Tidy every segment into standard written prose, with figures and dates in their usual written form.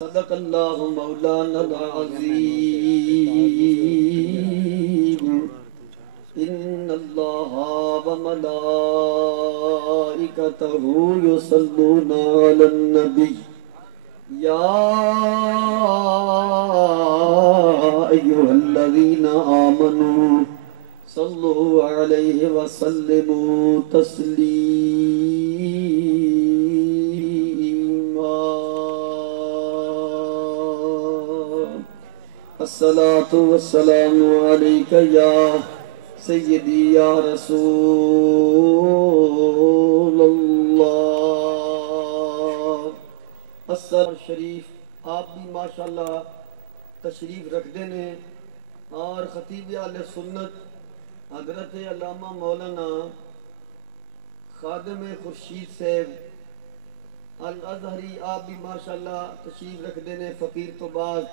صدق اللہ مولانا العظیم ان اللہ وملائکتہ یصلون علی النبی یا ایھا الذین آمنوا صلوا علیہ وسلموا تسلیما الصلاة والسلام علیک یا سیدی یا رسول اللہ۔ السلام شریف آپ بھی ماشاءاللہ تشریف رکھ دینے اور خطیب اہل سنت حضرت علامہ مولانا خادم خورشید صاحب الازہری آپ بھی ماشاءاللہ تشریف رکھ دینے فقیر تو بعد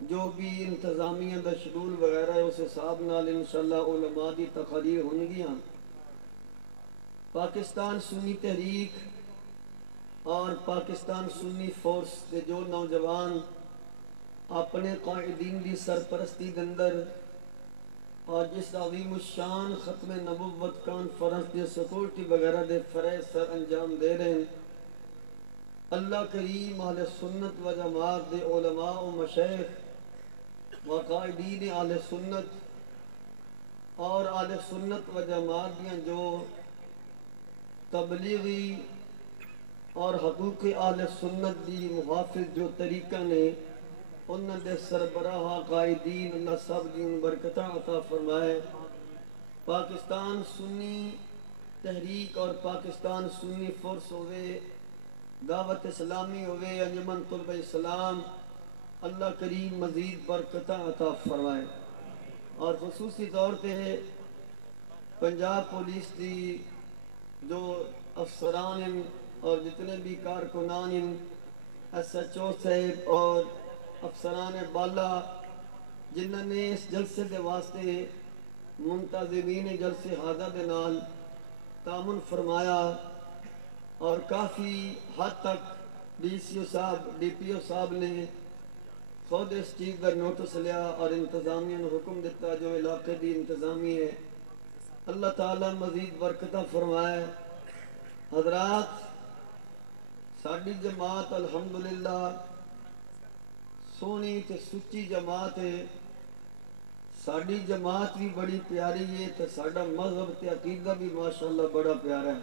جو بھی انتظامیہ دا شیڈول وغیرہ ہے اس حساب نال انشاءاللہ علماء دی تقاریر ہونگیاں۔ پاکستان سنی تحریک اور پاکستان سنی فورس دے جو نوجوان اپنے قائدین دی سرپرستی دندر اور جس عظیم الشان ختم نبوت کانفرنس دے سیکورٹی وغیرہ دے فرائض سر انجام دے رہے ہیں۔ اللہ کریم اہل سنت و جماعت دے علماء و مشائخ و قائدین اہل سنت اور اہل سنت و جماعت دیاں جو تبلیغی اور حقوق اہل سنت دی محافظ جو طریقہ نے انہوں دے سربراہ قائدین اللہ سب دین برکتہ عطا فرمائے۔ پاکستان سنی تحریک اور پاکستان سنی فورس ہوئے، دعوت اسلامی ہوئے، انجمن طلبہ اسلام، اللہ کریم مزید برکتہ عطا فرمائے۔ اور خصوصی طور پہ پنجاب پولیس دی جو افسران ہیں اور جتنے بھی کارکنان ہیں، ایس ایچ او صاحب اور افسران بالا جنہوں نے اس جلسے دے واسطے منتظمین جلسے حاضر دے نال تعاون فرمایا اور کافی حد تک ڈی سی او صاحب ڈی پی او صاحب نے خود اس چیز کا نوٹس لیا اور انتظامیہ نے حکم دیتا جو علاقے دی انتظامی ہے، اللہ تعالیٰ مزید برکتہ فرمائے۔ حضرات ساڈی جماعت الحمدللہ سونی تے سچی جماعت ہے، ساڈی جماعت بھی بڑی پیاری ہے تے ساڈا مذہب تے عقیدہ بھی ماشاءاللہ بڑا پیارا ہے۔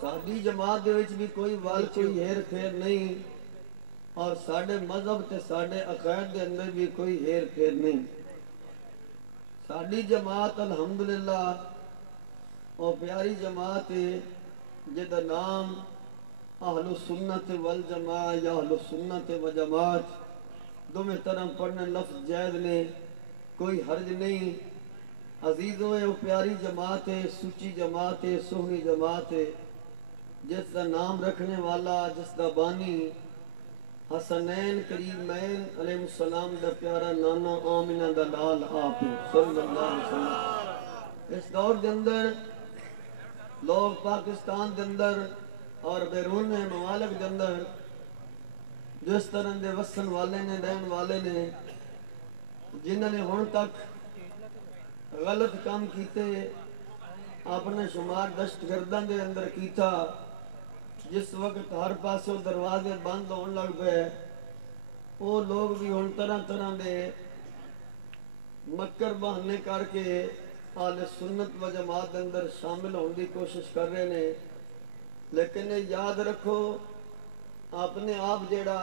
ساڈی جماعت دے وچ بھی کوئی وال کوئی ہیر پھیر نہیں اور ساڈے مذہب تے ساڈے عقائد دے اندر بھی کوئی ہیر پھیر نہیں۔ ساڈی جماعت الحمدللہ اور پیاری جماعت ہے جدا نام اہل سنت والجماعہ یا اہل سنت و جماعت دونوں طرح پڑھنے لفظ جائز نے، کوئی حرج نہیں۔ عزیزوں وہ پیاری جماعت ہے، سچی جماعت ہے، سہنی جماعت ہے جس کا نام رکھنے والا جس کا بانی حسنین کریمین علیہ السلام دا پیارا نانا آمنہ دا لال آپ صلی اللہ علیہ وسلم۔ اس دور دے اندر لوگ پاکستان دے اندر اور بیرون ممالک دے اندر جس طرح دے وسن والے نے رہن والے نے جنہوں نے ہن تک غلط کام کیتے اپنے شمار دشت گردن دے اندر کیتا، جس وقت ہر پاسوں دروازے بند ہون لگ پے وہ لوگ بھی ہن طرح طرح دے مکر بہانے کر کے اہل سنت و جماعت اندر شامل ہونے کی کوشش کر رہے ہیں، لیکن یاد رکھو اپنے آپ جیڑا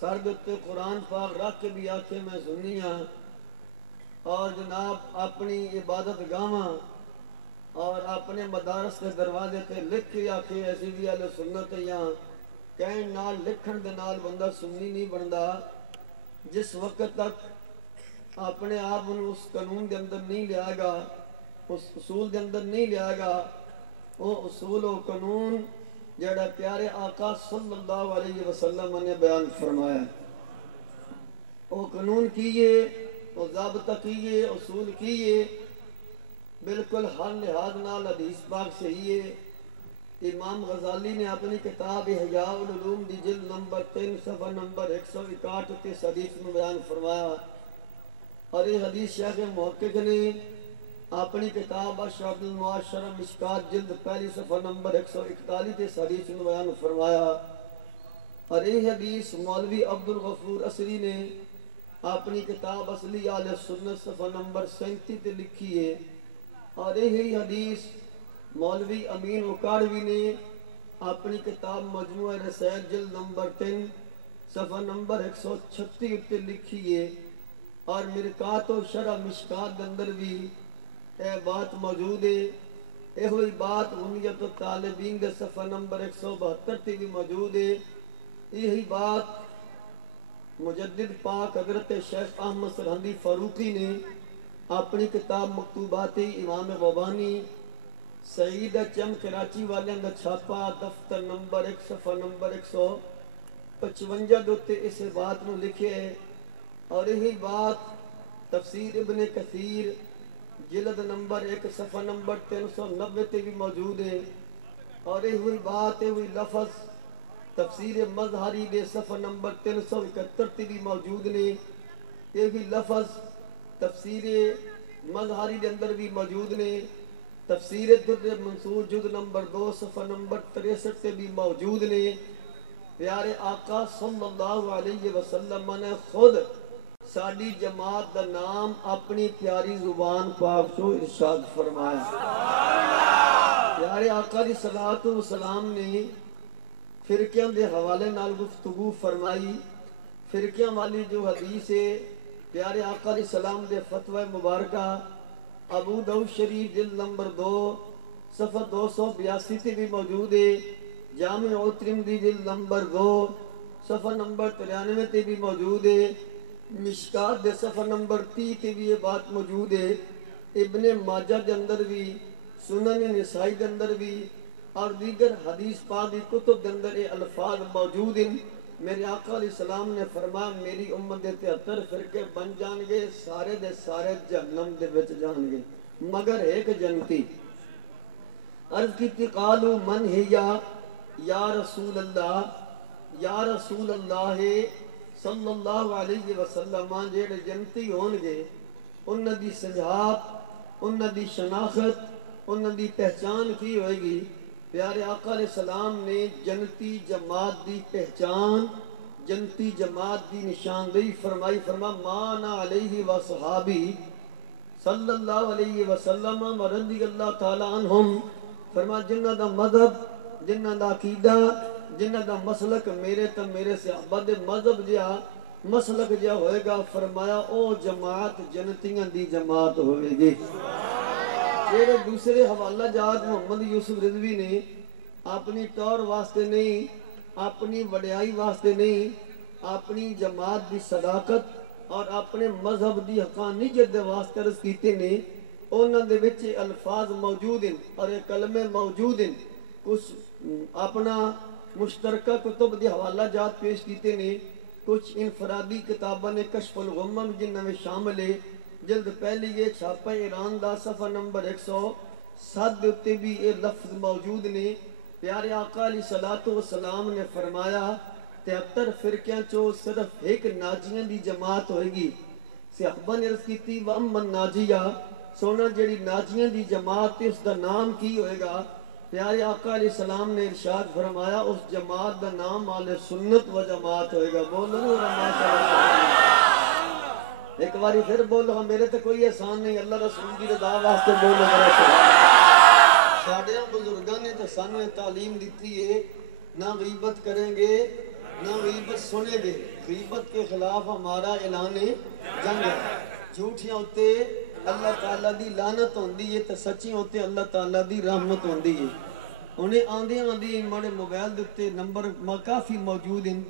سر دے تے قرآن پاک رکھ کے بھی آکھے میں سنی ہاں اور جناب اپنی عبادت گاواں اور اپنے مدارس کے دروازے تے لکھ کے آکھے ایسی بھی اہل سنت یا کہن نال لکھن دے نال بندہ سنی نہیں بندا۔ جس وقت تک اپنے آپ اس قانون دے اندر نہیں لیا گا، اس اصول دے اندر نہیں لیا گا، وہ اصول و قانون جڑا پیارے آقا صلی اللہ علیہ وسلم نے بیان فرمایا ہے، وہ قانون کیے، وہ ضابطہ کیے، اصول کیے، بالکل ہر لحاظ نال حدیث پاک صحیح ہے امام غزالی نے اپنی کتاب احیاء العلوم دی جلد نمبر 3 صفحہ نمبر 161 تے اس حدیث میں بیان فرمایا، اور یہ حدیث شیخ محقق نے اپنی کتاب اشرف المعاشرہ مشکات جلد پہلی صفحہ نمبر 141 تے اس حدیث میں بیان فرمایا، اور یہ حدیث مولوی عبد الغفور اصلی نے اپنی کتاب اصلی آل سنت صفحہ نمبر 37 تے لکھی ہے، اور یہی حدیث مولوی امین اکاڑوی نے اپنی کتاب مجموعہ رسائل جلد نمبر 3 صفحہ نمبر 136 تے لکھی ہے، اور مرکات و شرح مشکات اندر بھی اے بات موجود ہے، اے ہوئی بات غنیت و طالبین دے صفحہ نمبر 172 تے بھی موجود ہے۔ یہی بات مجدد پاک حضرت شیخ احمد سرہندی فاروقی نے اپنی کتاب مکتوبات امام غبانی سعید چم کراچی والے دا چھاپا دفتر نمبر 1 صفحہ نمبر 155 دوتے اس بات میں لکھے ہے، اور یہی بات تفسیر ابن کثیر جلد نمبر 1 صفحہ نمبر 390 تے بھی موجود ہے، اور یہی بات ہوئی لفظ تفسیر مظہری دے صفحہ نمبر 371 تے بھی موجود نے، یہ بھی لفظ تفسیر مظہری دے اندر بھی موجود نے، تفسیر در منصور جلد نمبر 2 صفحہ نمبر 63 تے بھی موجود نے۔ پیارے آقا صلی اللہ علیہ وسلم نے خود ساڑی جماعت دا نام اپنی پیاری زبان پاک چو ارشاد فرمایا۔ پیارے آقا دی صلاۃ و سلام نے فرقیاں دے حوالے نال گفتگو فرمائی۔ فرقیاں والی جو حدیث ہے پیارے آقا علیہ السلام دے فتوہ مبارکہ ابو داؤد شریف جلد نمبر 2 صفحہ 282 تے بھی موجود ہے، جامع ترمذی جلد نمبر 2 صفحہ نمبر 93 تے بھی موجود ہے، مشکات دے صفحہ نمبر 30 تے بھی یہ بات موجود ہے، ابن ماجہ دے اندر بھی، سنن نسائی دے اندر بھی، اور دیگر حدیث پاک دی کتب دے اندر یہ الفاظ موجود ہیں۔ میرے آقا علیہ السلام نے فرمایا میری امت دے 73 فرقے بن جان گے، سارے دے سارے جہنم دے وچ جان گے مگر ایک جنتی۔ عرض کی قالو من ہے یا رسول اللہ، یا رسول اللہ صلی اللہ علیہ وسلم جیڑے جنتی ہون گے انہاں دی سجھاپ، انہاں دی شناخت، انہاں دی پہچان کی ہوئے گی؟ پیارے آقا علیہ السلام نے جنتی جماعت دی پہچان، جنتی جماعت دی نشاندہی فرمائی، مانا علیہ و صحابی صلی اللہ علیہ وسلم و رضی اللہ تعالی عنہم، جنہ دا مذہب، جنہ دا عقیدہ، جنہ دا مسلک میرے تا میرے صحابہ دے مذہب جہا مسلک جہا ہوئے گا، فرمایا او جماعت جنتیاں دی جماعت ہوئے گی۔ میرے دوسرے حوالہ جات محمد یوسف رضوی نے اپنی طور واسطے نہیں، اپنی وڈیائی واسطے نہیں، اپنی جماعت دی صداقت اور اپنے مذہب دی حقانیت دے واسطے عرض کیتے نے، انہاں دے وچ الفاظ موجود ہیں اور کلمے موجود ہیں، کچھ اپنا مشترکہ کتب دی حوالہ جات پیش کیتے نے، کچھ انفرادی کتابہ نے کشف الغمم جنہ میں شامل ہے، جلد پہلی یہ چھاپہ ایران دا صفحہ نمبر 107 دیتے بھی یہ لفظ موجود نے۔ پیارے آقا علیہ السلام نے فرمایا 73 فرقیاں چو صرف ایک ناجیاں دی جماعت ہوئے گی۔ صحابہ نے عرض کی تھی وَأَمَّا النَّاجِيَةُ، سونا جڑی ناجیاں دی جماعت تھی اس دا نام کی ہوئے گا؟ پیارے آقا علیہ السلام نے ارشاد فرمایا اس جماعت دا نام اہل سنت و جماعت ہوئے گا۔ بولو ایک باری پھر بولو، میرے تے کوئی احسان نہیں، اللہ رسول کی رضا واسطے بولو ذرا ساڑھے بزرگاں نے تو سانو تعلیم دیتی ہے نہ غیبت کریں گے نہ غیبت سنیں گے، غیبت کے خلاف ہمارا اعلان جنگ ہے، جھوٹیاں ہوتے اللہ تعالیٰ دی لعنت ہوندی ہے تے سچی ہوتے اللہ تعالیٰ دی رحمت ہوندی ہے۔ انہیں آندھی ماڑے موبائل دیتے نمبر کافی موجود ہیں،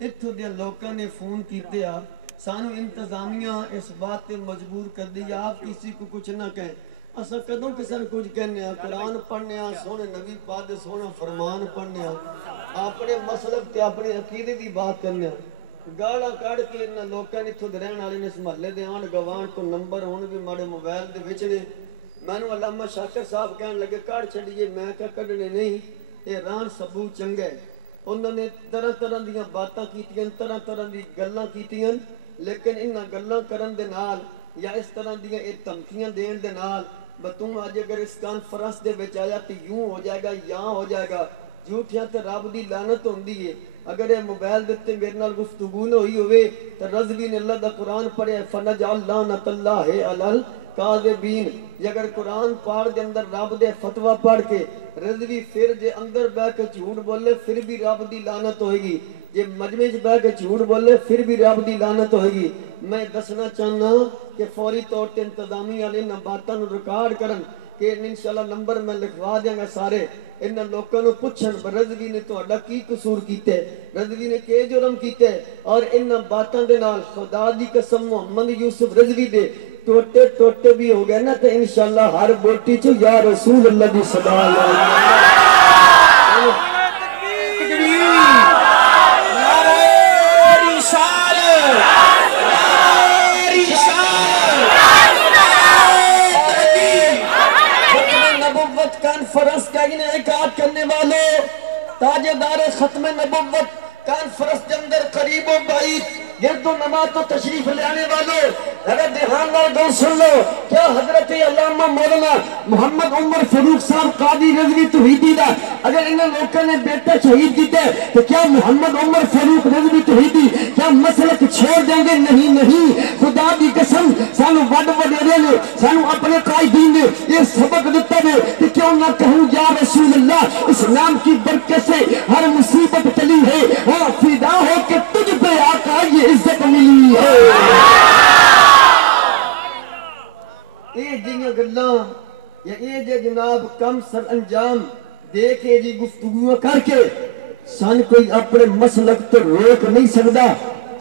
اتھو دے لوکاں نے فون کیتے آ، سانو انتظامیہ اس بات تے مجبور کر دیا آپ کسی کو کچھ نہ کہیں، اسا کدوں کسن کچھ کہنے ہیں، قرآن پڑھنے ہیں، سونے نبی پاک دے سونا فرمان پڑھنے ہیں، اپنے مسلک تے اپنے عقیدے دی بات کرنے ہیں، گاڑا کڑ کے انہاں لوکاں نے اتھو دے رہن والے نے اس محلے دے آن گوان کو نمبر ہون بھی ماڑے موبائل دے وچ نے، میں نو علامہ شاکر صاحب کہنے لگے کڑ چھڑیے، میں کہا کڑنے نہیں، یہ ران سبو چنگا ہے انہوں نے طرح طرح دیاں باتاں کیتیاں طرح طرح دی گلاں کیتیاں لیکن انہاں گلاں کرن دے نال یا اس طرح دیاں یہ دھمکیاں دین دے نال بتوں آج اگر اس کانفرنس دے وچ آیا تو یوں ہو جائے گا یاں ہو جائے گا جھوٹیاں تے رب دی لعنت ہوندی ہے اگر یہ موبائل دیتے میرے نال گفتگو نہ ہوئی ہوئے تو رضوی نے اللہ دا قرآن پڑھے فنجعل لعنت اللہ علی الکاذبین یہ اگر قرآن پاڑ دے اندر رب دے فتوہ پڑھ کے رضوی پھر جے اندر بہ کے جھوٹ بولے پھر بھی رب دی لعنت ہوئے گی جے مجمع چ بہ کے جھوٹ بولے پھر بھی رب دی لعنت ہوئے گی میں دسنا چاہنا کہ فوری طور تے انتظامی والے انہاں باتاں نو ریکارڈ کرن کہ انشاءاللہ نمبر میں لکھوا دیاں گا سارے انہاں لوکاں نو پوچھن رضوی نے تہاڈا کی قصور کیتے رضوی نے کی جرم کیتے اور انہاں باتاں دے نال خدا دی قسم محمد یوسف رضوی دے ٹوٹے ٹوٹے بھی ہو گئے نا تو انشاءاللہ ہر بوٹی چو یا رسول اللہ دی صدا کانفرنس کا انعقاد کرنے والوں تاجدار ختم نبوت کانفرنس کے اندر قریب و بعید گرد و نماز و تشریف لے آنے والوں اگر دھیان نال گل سن لو کیا حضرت علامہ مولانا محمد عمر فاروق صاحب قاضی رضوی توحیدی دا اگر انہاں لوکاں نے بیٹا شہید کیتے تو کیا محمد عمر فاروق رضوی توحیدی کیا مسلک چھوڑ دیں گے نہیں خدا دی قسم سانو وڈ وڈیرے نے سانو اپنے قائدین نے یہ سبق دیتا ہے کہ کیوں نہ کہوں یا رسول اللہ اسلام کی برکت سے ہر مصیبت ٹلی ہے ہاں فدا ہو کہ تجھ پہ آقا یہ عزت ملی ہے اے جنیا گلاں یا اے جے جناب کم سر انجام دے کے جی گفتگو کر کے سن کوئی اپنے مسلک تو روک نہیں سکتا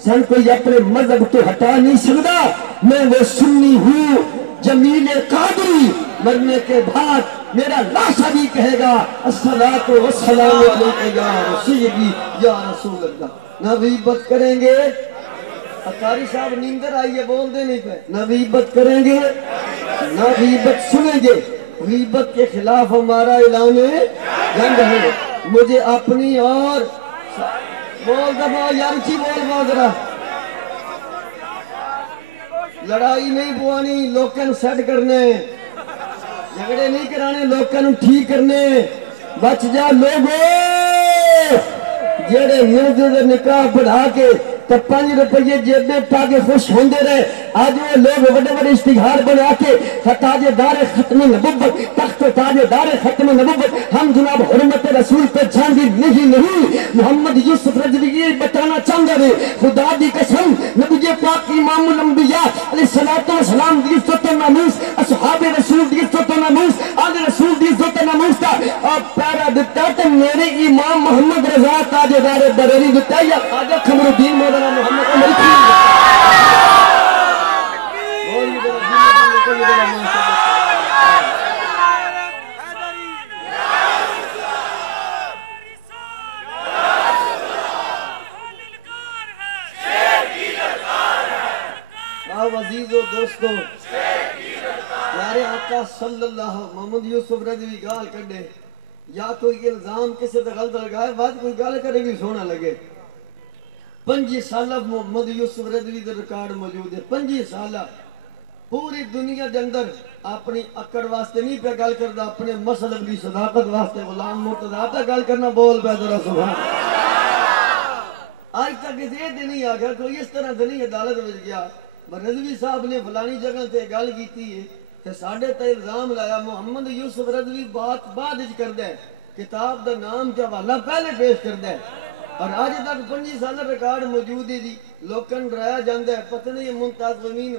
سن کوئی اپنے مذہب تو ہٹا نہیں سکتا میں وہ سنی ہوں جمیل قادری مرنے کے بعد میرا لاشا بھی کہے گا الصلاۃ والسلام علیکہ یا رسیدی یا رسول اللہ نہ غیبت کریں گے اکاری صاحب نیندر آئیے بول دے نہیں پہ نہ غیبت کریں گے نہ غیبت سنیں گے غیبت کے خلاف ہمارا اعلان جنگ ہے مجھے اپنی اور بول دبا یارچی بول بادرہ لڑائی نہیں بوانی لوکن سیٹ کرنے جھگڑے نہیں کرانے لوکن ٹھیک کرنے بچ جا لوگو جیڑے مرد نکاح پڑھا کے تو 5 روپے جیب میں پا کے خوش ہوندے رہے آج وہ لوگ بڑے بڑے اشتہار بنا کے تاج دار ختم نبوت تخت تاج دار ختم نبوت ہم جناب حرمت رسول پہ جان دی نہیں محمد یوسف رضوی یہ بتانا چاہتا ہے خدا دی قسم نبی پاک امام الانبیاء علیہ السلام دی عزت و ناموس اصحاب رسول دی عزت و ناموس آل رسول دی عزت و ناموس کا اور پیرا دیتا تو میرے امام محمد رضا تاج دار بریلی دیتا یا خواجہ قمر الدین مولانا محمد عمر کی عزیز و دوستو پیارے آقا صلی اللہ محمد یوسف رضوی گال کردے یا کوئی الزام کسی تے غلط لگائے بعد کوئی گال کرے بھی سونا لگے 5 سالہ محمد یوسف رضوی دے ریکارڈ موجود ہے 5 سالہ پوری دنیا دے اندر اپنی اکڑ واسطے نہیں پہ گل کردا اپنے مسلک دی صداقت واسطے غلام مرتضیٰ پہ گل کرنا بول پہ ذرا سبحان آج تک اس یہ نہیں آ گیا کوئی اس طرح دنی عدالت میں گیا رضوی صاحب نے فلانی جگہ تے گل کیتی ہے کہ ساڑھے تے الزام لایا محمد یوسف رضوی بات بعد اج کردہ ہے کتاب دا نام کے حوالہ پہلے پیش کردہ ہے اور آج تک 5 سالہ ریکارڈ موجود ہے جی لوکن ڈرایا جاندہ ہے پتہ نہیں منتظمین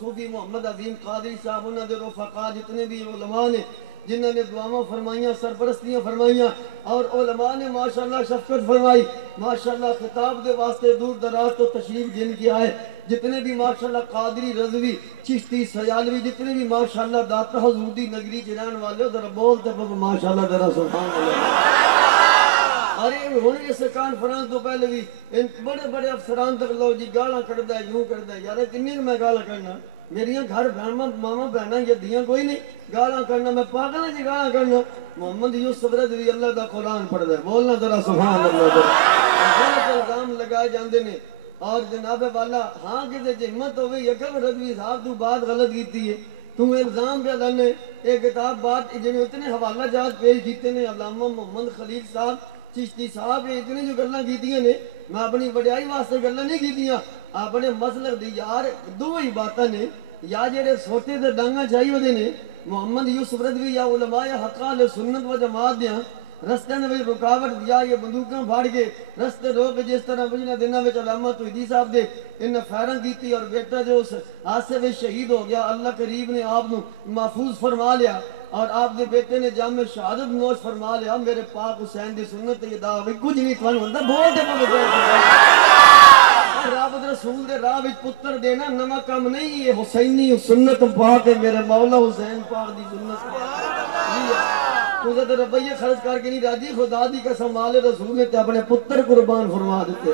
صوفی محمد عظیم قادری صاحب انہوں نے رفقا جتنے بھی علماء نے جنہوں نے دعاواں فرمائیاں سرپرستیاں فرمائیاں اور علماء نے ماشاءاللہ شفقت فرمائی ماشاءاللہ خطاب دے واسطے دور دراز تو تشریف جن کی آئے جتنے بھی ماشاءاللہ قادری رضوی چشتی سیالوی جتنے بھی ماشاءاللہ داتا حضور دی نگری جنان والے ذرا بولتے پر ماشاءاللہ ذرا سبحان اللہ ارے ہونے اس کانفرنس تو پہلے بھی ان بڑے بڑے افسران تک لو جی گالا کردہ ہے یوں کردہ ہے یار کنی میں گالا کرنا میری گھر ماما بہنا یدیاں کوئی نہیں گالاں کرنا میں پاگل جی گالاں کرنا محمد یوسف رضوی اللہ دا قرآن پڑھ دے بولنا ذرا سبحان اللہ غلط الزام لگائے جاندے نے اور جناب والا ہاں کسی ہمت ہوئے یکم رضوی صاحب تو بات غلط کیتی ہے تو الزام پہ لانے ایک کتاب بات جنہیں اتنے حوالہ جات پیش کیتے نے علامہ محمد خلیل صاحب چشتی صاحب اتنے جو گلہ کیتیاں نے میں اپنی وڈیائی واسطے گلہ نہیں کیتیاں اپنے مسلک دی یار دو ہی باتاں نے یا جڑے سوٹے دے ڈانگا چاہیے ہوتے نے محمد یوسف رضوی یا علماء حقال سنت و جماعت دیاں رستے نے بھی رکاوٹ دیا یہ بندوقاں پھاڑ کے رستے روک جس طرح بجنا دینا میں علامہ توحیدی صاحب دے انہیں فیران کیتی اور بیٹا جو اس حادثے میں شہید ہو گیا اللہ قریب نے آپ کو محفوظ فرما لیا اور آپ دے بیٹے نے جامع شہادت نوش فرما لیا میرے پاک حسین دی سنت یہ دعوی کچھ نہیں تھوان ہوندہ بہت ہے رابط رسول دے راہ وچ پتر دینا نما کم نہیں یہ حسینی سنت پاک ہے میرے مولا حسین پاک دی سنت تو ذات ربیہ خرچ کر کے نہیں راضی خدا دی قسم مال رسول نے اپنے پتر قربان فرما دیتے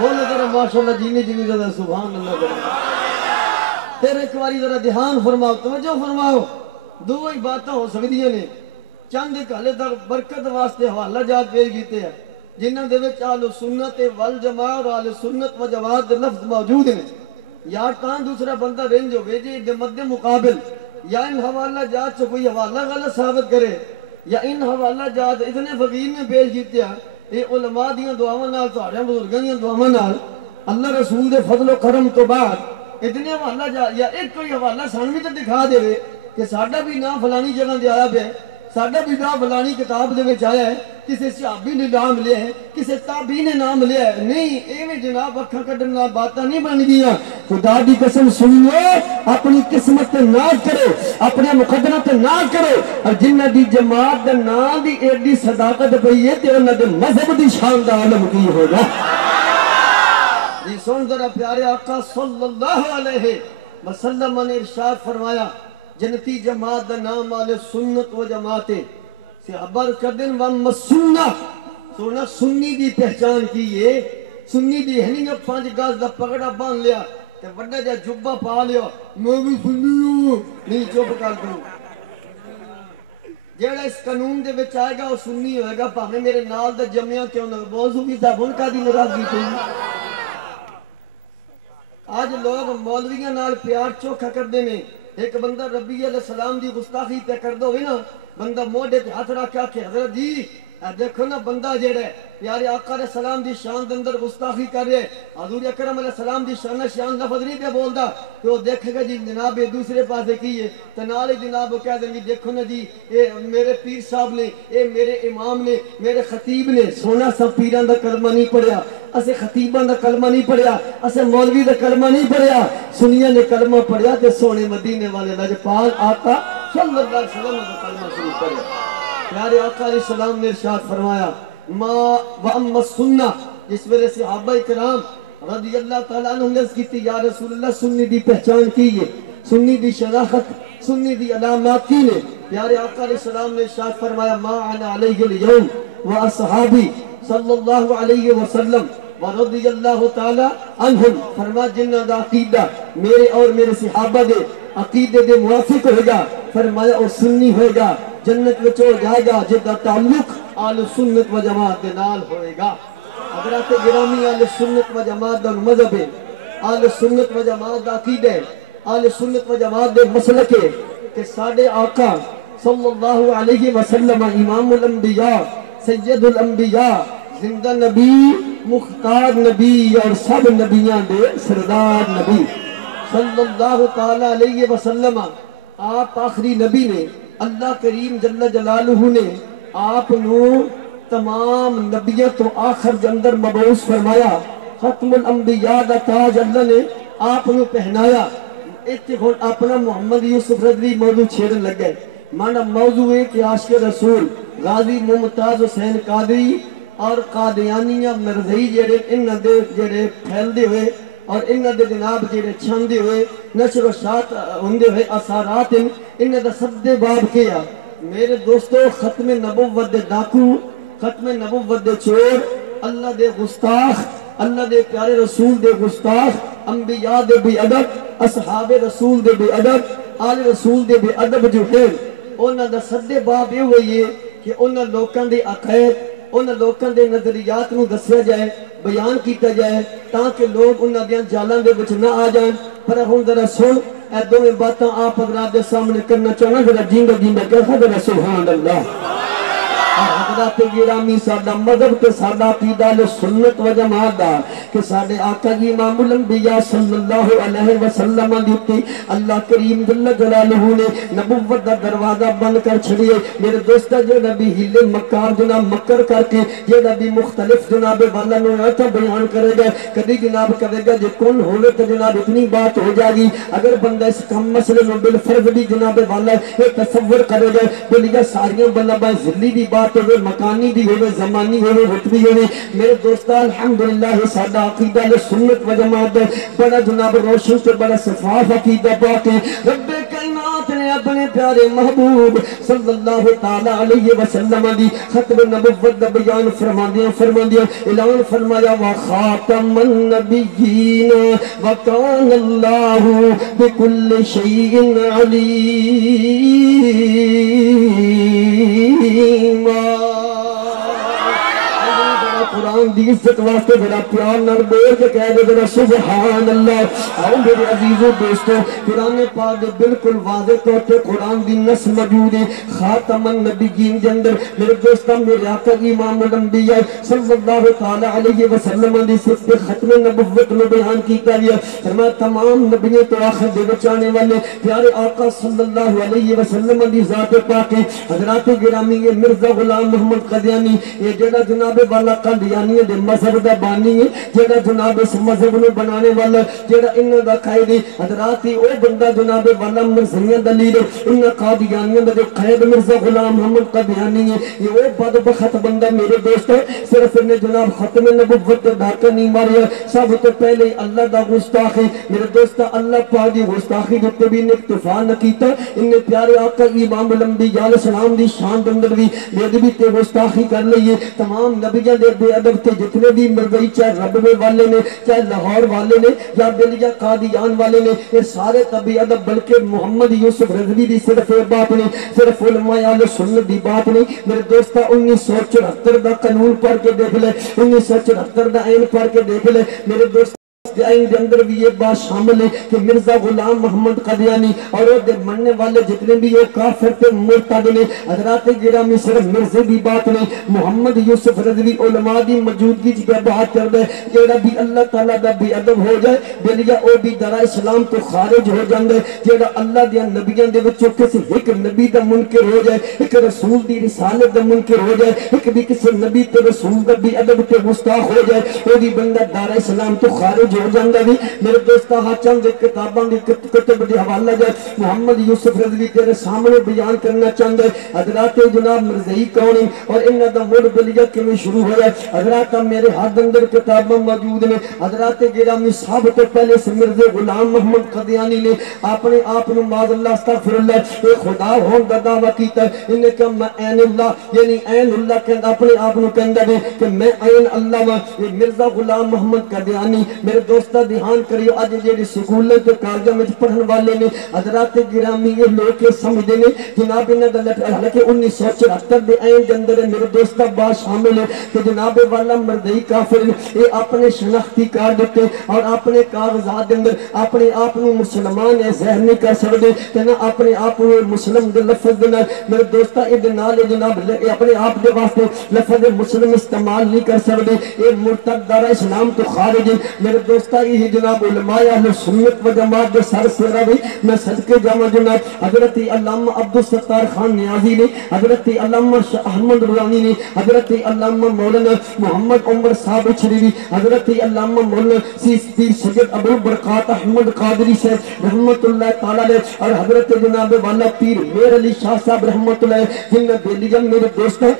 بولے ذرا ماشاءاللہ جینی جینی ذرا سبحان اللہ تیرے ایک باری ذرا دھیان فرماؤ توجہ فرماؤ دو ہی باتیں ہو سکدیاں نے چند ایک حالے تک برکت واسطے حوالہ جات پیش کیتے ہیں جنہ دے وچ اہل سنت والجماع اور اہل سنت و جماعت دے لفظ موجود ہیں یا تاں دوسرا بندہ رنج ہوئے جی دے مد مقابل یا ان حوالہ جات سے کوئی حوالہ غلط ثابت کرے یا ان حوالہ جات اتنے فقیر نے پیش کیتے ہیں یہ علماء دیاں دعاواں نال ساڑھے بزرگاں دیاں دعاواں نال اللہ رسول دے فضل و کرم تو بعد اتنے حوالہ جات یا ایک کوئی حوالہ سانوی تے دکھا دے کہ ساڈا بھی نام فلانی جگہ دے آیا پہ ساڈا بھی نام فلانی کتاب دے وچ آیا ہے کسی صحابی نے نام لیا ہے کسی تابعی نے نام لیا ہے نہیں ایویں جناب اکھاں کڈنا باتاں نہیں بن گیا خدا دی قسم سنیے اپنی قسمت تے ناز کرو اپنے مقدرہ تے ناز کرو اور جنہ دی جماعت دا نام دی ایڈی صداقت پئی ہے تے انہاں دے مذہب دی شان دا عالم کی ہوگا جی سن ذرا پیارے آقا صلی اللہ علیہ وسلم نے ارشاد فرمایا جنتی جماعت دا نام آلے سنت و جماعتیں صحابہ کردن وَمَّا سُنَّا سونا سنی دی پہچان کیے سنی دی ہنگا 5 گاز دا پگڑا بان لیا کہ وڈا جا جبہ پا لیا میں بھی سنی ہوں نہیں چوپ کر دوں جیڑا اس قانون دے بچ آئے گا وہ سنی ہوئے گا پاہمیں میرے نال دا جمعہ کیوں نہ بوزو بھی صاحب ان کا دی نراض گی آج لوگ مولویاں نال پیار چوکھا کر دینے ایک بندہ ربی علیہ السلام دی گستاخی پہ کر دو ہوئی نا بندہ موڑے پہ ہاتھ رکھا کہ حضرت جی دیکھو نا بندہ جیڑا ہے پیارے آقا علیہ السلام دی شان اندر گستاخی کر رہے حضور اکرم علیہ السلام دی شان لفظ نہیں پہ بول دا کہ وہ دیکھے گا جی جناب دوسرے پاسے کیے تنالے جناب وہ کہہ دیں گے دیکھو نا جی میرے پیر صاحب نے میرے امام نے میرے خطیب نے سونا سب پیران دا کلمہ نہیں پڑھیا اسے خطیبان دا کلمہ نہیں پڑھیا اسے مولوی دا کلمہ نہیں پڑھیا سنیہ نے کلمہ پڑھیا تے سونے مدینے والے لجپال آقا صلی اللہ علیہ وسلم دا کلمہ شروع پڑھیا پیارے آقا علیہ السلام نے ارشاد فرمایا وَأَمَّا السُنَّةِ جس ویلے صحابہ اکرام رضی اللہ تعالیٰ عنہ نے کی تھی یا رسول اللہ سنی دی پہچان کیے سنی دی شناخت سنی دی علامات کی نے پیارے آقا علیہ السلام نے ارشاد فرمایا ما انا علیہ اليوم واصحابی صلی اللہ علیہ وسلم ورضی اللہ تعالیٰ عنہم فرما جنہ دا عقیدہ میرے اور میرے صحابہ دے عقیدے دے موافق ہوگا فرمایا اور سنی ہوگا جنت میں چو جائے گا جدہ تعلق آل سنت و جماعت دے نال ہوئے گا حضرات گرامی آل سنت و جماعت دا مذہب ہے آل سنت و جماعت دا عقیدہ ہے آل سنت و جماعت دے مسلک ہے کہ ساڑھے آقا صلی اللہ علیہ وسلم امام الانبیاء سید الانبیاء زندہ نبی مختار نبی اور سب نبیان دے سردار نبی صلی اللہ تعالیٰ علیہ وسلم آپ آخری نبی نے اللہ کریم جل جلالہ نے آپ نو تمام نبیوں تو آخر جندر مبعوث فرمایا ختم الانبیاء دا تاج اللہ نے آپ نو پہنایا اتخون اپنا محمد یوسف رضوی موضوع چھیڑن لگ گئے مانا موضوع ہے کہ عاشق رسول غازی ممتاز حسین قادری اور قادیانیہ مرضی جڑے انہ دے جڑے پھیل دے ہوئے اور انہ دے جناب جڑے چھاندے ہوئے نشر و شاعت ہوندے ہوئے اثارات انہ دا سب باب کیا میرے دوستو ختم نبوت دے ڈاکو ختم نبوت دے چور اللہ دے گستاخ اللہ دے پیارے رسول دے گستاخ انبیاء دے بے ادب اصحاب رسول دے بے ادب آل رسول دے بے ادب جو ہے انہاں دا سدے باب یہ ہوئی ہے کہ انہاں لوکاں دے عقائد انہاں لوکاں دے نظریات نو دسیا جائے بیان کیتا جائے تاکہ لوگ انہاں دیاں جالاں دے وچ نہ آ جائیں پر ہن ذرا سن اے دوویں باتاں آپ حضرات دے سامنے کرنا چاہنا ذرا جیندا جیندا کہہ ذرا سبحان اللہ حضرات گرامی سادہ مذہب تے سادہ عقیدہ سنت و جماعت دا کہ سادے آقا جی امام الانبیاء صلی اللہ علیہ وسلم دیتی اللہ کریم جل جلالہ نے نبوت دا دروازہ بند کر چھڑیے میرے دوستہ جو نبی ہلے مکار جناب مکر کر کے یہ نبی مختلف جناب والا نوعیتا بیان کرے گا کبھی جناب کرے گا جو کون ہوئے تو جناب اتنی بات ہو جائے گی اگر بندہ اس کم مسئلے میں بالفرض بھی جناب والا یہ تصور کرے گا بلیگا ساریاں بلبہ ذلی بھی بات ہوئے مکانی بھی ہوئے زمانی ہوئے رتبی ہوئے میرے دوستہ الحمدللہ سادہ عقیدہ سنت و جماعت بڑا جناب روشن سے بڑا صفاف عقیدہ باقی رب کائنات نے اپنے پیارے محبوب صلی اللہ تعالیٰ علیہ وسلم دی ختم نبوت دا بیان فرما دیا اعلان فرمایا وخاتم النبیین وکان اللہ بکل شیء علیم قرآن دی عزت واسطے بڑا پیار نر بول کے کہہ دے ذرا سبحان اللہ آؤ میرے عزیزو دوستو قرآن پاک بالکل واضح طور پہ قرآن دی نص موجود ہے خاتم النبیین کے اندر میرے دوستہ میرے آقا کی امام الانبیاء صلی اللہ تعالی علیہ وسلم دی صرف ختم نبوت میں بیان کیتا گیا فرمایا تمام نبیوں تو آخر دے بچانے والے پیارے آقا صلی اللہ علیہ وسلم دی ذات پاک حضرات گرامی یہ مرزا غلام محمد قادیانی یہ جڑا جناب والا قادیانی دے مذہب دا بانی ہے جڑا جناب اس مذہب نو بنانے والا جڑا انہاں دا قائد حضرات او بندہ جناب والا مرزیاں دا لیڈر انہاں قادیانیاں دا قائد مرزا غلام محمد قادیانی ہے یہ او بدبخت بندہ میرے دوست ہے صرف انہیں جناب ختم نبوت تے ڈاکہ نہیں ماریا سب تو پہلے اللہ دا گستاخی میرے دوست اللہ پاک دی گستاخی دے بھی اکتفا نہ کیتا انہیں پیارے آقا امام الانبیاء علیہ السلام دی شان دے اندر بھی بے ادبی تے گستاخی کر لئیے تمام نبیوں دے بے ادب تے جتنے بھی مرغئی چاہے ربوے والے نے چاہے لاہور والے نے یا بلیا قادیان والے نے یہ سارے طبی ادب بلکہ محمد یوسف رضوی دی صرف ایک بات نہیں صرف علماء اہل سنت دی بات نہیں میرے دوستہ 1974 دا قانون پڑھ کے دیکھ لے 1974 دا عین پڑھ کے دیکھ لے میرے دوست آئین دے اندر بھی یہ بات شامل ہے کہ مرزا غلام محمد قادیانی اور وہ دے مننے والے جتنے بھی وہ کافر تے مرتد نے حضرات گرامی صرف مرزے دی بات نہیں محمد یوسف رضوی علماء دی موجودگی جگہ بات کر دے جیڑا بھی اللہ تعالیٰ دا بھی ادب ہو جائے بلیا او بھی درہ اسلام تو خارج ہو جاندے جیڑا اللہ دیا نبیان دے وچوں کسی ایک نبی دا منکر ہو جائے ایک رسول دی رسالت دا منکر ہو جائے ایک بھی کسی نبی تے رسول دا بھی ادب تے مستاق ہو جائے او بھی بندہ درہ اسلام تو خارج ہو جاندہ بھی میرے دوستہ چند کتاباں دی کتب دی حوالہ جائے محمد یوسف رضوی تیرے سامنے بیان کرنا چاہتا ہے حضرات جناب مرزئی کونی اور انہاں دا مڑ بلیہ کیوں شروع ہویا حضرات میرے ہاتھ اندر کتاباں موجود نے حضرات گرامی صاحب تو پہلے سے مرزا غلام محمد قادیانی نے اپنے آپ نو معاذ اللہ استغفر اللہ اے خدا ہون دا دعویٰ کیتا ہے انہیں کہا میں عین اللہ یعنی عین اللہ کہندا اپنے آپ نو کہندا ہے کہ میں عین اللہ ہاں یہ مرزا غلام محمد قادیانی میرے دوستہ دھیان کریو آج جیڑی سکولیں تو کالجوں میں پڑھن والے نے حضرات گرامی یہ لوگ کے سمجھے نے جناب انہاں دا حالانکہ 1974 دے عین دے اندر میرے دوستہ بات شامل ہے کہ جناب والا مردئی کافر یہ اپنے شناختی کارڈ دیتے اور اپنے کاغذات دے اندر اپنے آپ نو مسلمان ہے ظاہر نہیں کر سکتے کہ نہ اپنے آپ نو مسلم دے لفظ دے میرے دوستہ ادھر نال جناب اپنے آپ دے واسطے لفظ مسلم استعمال نہیں کر سکتے یہ مرتد دار اسلام تو خارج میرے دوستہ یہ جناب علماء اہل سنت و جماعت دے سر سیرہ بھی میں صدقے جامع جناب حضرت علامہ عبدالستار خان نیازی نے حضرت علامہ شاہ احمد رولانی نے حضرت علامہ مولانا محمد عمر صاحب شریفی حضرت علامہ مولانا پیر سید ابو برکات احمد قادری صاحب رحمت اللہ تعالیٰ علیہ اور حضرت جناب والا پیر میر علی شاہ صاحب رحمت اللہ جن میں بیلیگم میرے دوست ہے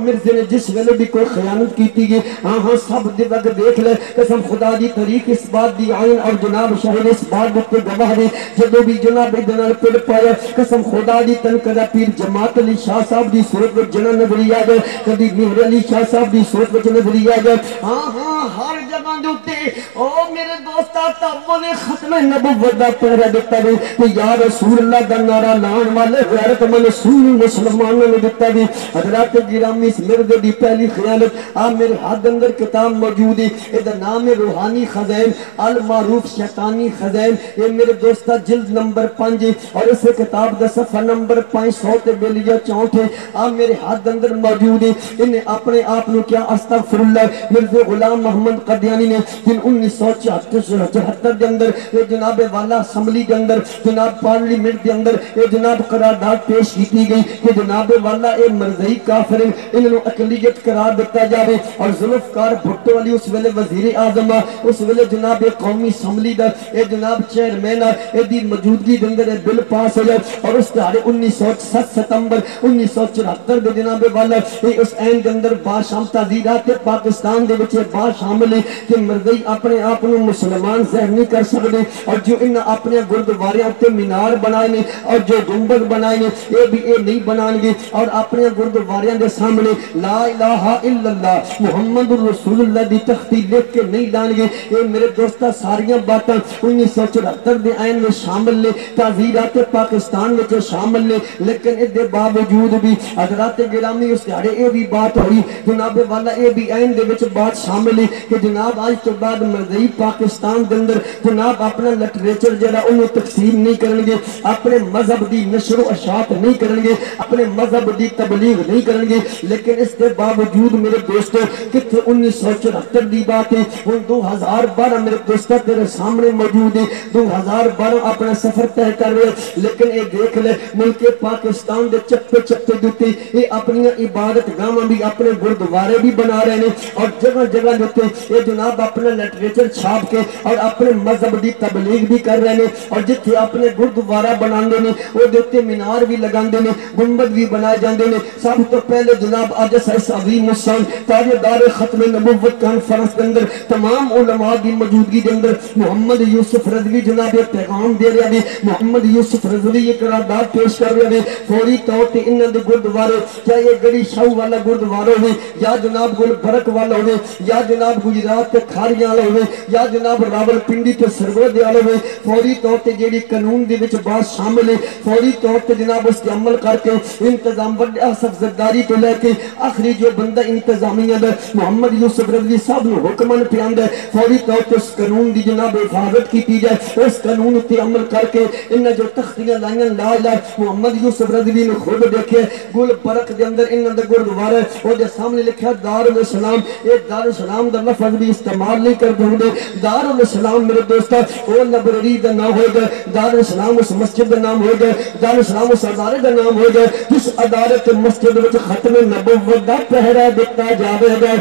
مرزے نے جس ویلے بھی کوئی خیانت کی تھی ہاں سب دے وقت دیکھ لے قسم خدا دی تاریخ اس بات دی آئین اور جناب شاہد اس بات بکتے گواہ دے جدو بھی جناب دنال پیڑ پایا قسم خدا دی تن کدا پیر جماعت علی شاہ صاحب دی صورت میں جنہ نظری آ گئے کبھی مہر علی شاہ صاحب دی صورت میں نظری آ گئے ہاں ہر جگہ دوتے او میرے دوستا تاول ختم نبوت دا پہرہ دیتا دے کہ یا رسول اللہ دا نعرہ لان والے غیرت من سنی مسلمانوں نے دیتا دے حضرات گرامی اس مرد دی پہلی خیالت میرے حد اندر کتاب موجود ہے ادھر نام روحانی خزین المعروف شیطانی خزین یہ میرے دوستا جلد نمبر 5 اور اس کتاب دا صفحہ نمبر 500 تے بلیا 64 ہے میرے حد اندر موجود ہے انہیں اپنے آپ نے کیا استغفر اللہ مرزا غلام محمد قادیانی نے جن 1974 دے اندر یہ جناب والا اسمبلی دے اندر جناب پارلیمنٹ دے اندر یہ جناب قرارداد پیش کی گئی کہ جناب والا اے مرزائی کافر انہوں اقلیت قرار دیتا جاوے اور ذوالفقار بھٹو علی اس ویلے وزیر اعظم اس ویلے جناب قومی اسمبلی دا اے جناب چیئرمین اے دی موجودگی دے اندر بل پاس ہو جائے اور اس تاریخ 1907 ستمبر 1974 دے جناب والا اس عین دے اندر باشام تعزیرات پاکستان دے وچ با شامل ہے کہ مرزائی اپنے آپ کو مسلمان ظاہر نہیں کر سکتے اور جو ان اپنے گردواریاں تے مینار بنائے نے اور جو گنبد بنائے نے یہ بھی یہ نہیں بنائیں گے اور اپنے گردواریاں دے سامنے لا الہ الا اللہ محمد رسول اللہ دی تختی لکھ کے نہیں لائیں گے یہ میرے دوستہ ساریاں باتاں 1974 دے آئین میں شامل لے تعزیرات پاکستان میں شامل لے لیکن اس دے باوجود بھی حضرات گرامی اس دیارے یہ بھی بات ہوئی جناب والا یہ بھی آئین دے وچ بات شامل ہے کہ جناب آج تو بعد مرزائی پاکستان دے اندر جناب اپنا لٹریچر جڑا انہوں تقسیم نہیں کریں گے اپنے مذہب دی نشر و اشاعت نہیں کریں گے اپنے مذہب دی تبلیغ نہیں کریں گے لیکن اس کے باوجود میرے دوستوں کتنے 1974 دی بات ہے ان 2012 میرے دوستہ تیرے سامنے موجود ہے 2012 اپنا سفر طے کر رہے لیکن یہ دیکھ لے ملک پاکستان دے چپے چپے دوتے یہ اپنی عبادت گاہاں بھی اپنے گردوارے بھی بنا رہے ہیں اور جگہ جگہ دوتے یہ جناب اپنا لٹریچر چھاپ کے اور اپنے مذہب دی تبلیغ بھی کر رہے ہیں اور جتھے اپنے گردوارہ بناندے نے وہ دیتے مینار بھی لگاندے نے گنبد بھی بنائے جاندے نے سب تو پہلے جناب آج اس عظیم الشان تاجدار ختم نبوت کانفرنس کے اندر تمام علماء دی موجودگی دے اندر محمد یوسف رضوی جناب پیغام دے رہے ہیں محمد یوسف رضوی یہ قرارداد پیش کر رہے ہیں فوری طور تے انہاں دے گردوارے چاہے یہ گڑی شاہ والا گردوارہ ہوئے یا جناب گل برک والا ہوئے یا جناب گجرات تے کھاریاں والا ہوئے یا جناب راول پنڈی تے سرگود والا ہوئے فوری طور تے جیڑی قانون دے وچ بات شامل ہے فوری طور تے جناب اس کے عمل کر کے انتظام بڑے اصف زرداری تو لے کے آخری جو بندہ انتظامیہ دا محمد یوسف رضوی صاحب نے حکمان پیاند ہے فوری طور تے اس قانون دی جناب حفاظت کی جائے اس قانون تے عمل کر کے انہاں جو تختیاں لائیں لا الہ محمد یوسف رضوی نے خود دیکھے گل برک دے اندر انہاں دا گردوارہ وہ دے سامنے لکھا دارالاسلام ایک دارالاسلام دا لفظ بھی استعمال نہیں کر دوں دے دارالاسلام میرے دوستہ وہ لائبریری دا نام ہوئے گا دارالاسلام اس مسجد دا نام ہوئے گا دارالاسلام اس ادارے دا نام ہوئے گا جس ادارت مسجد وچ ختم نبوت دا پہرہ دیتا جاوے گا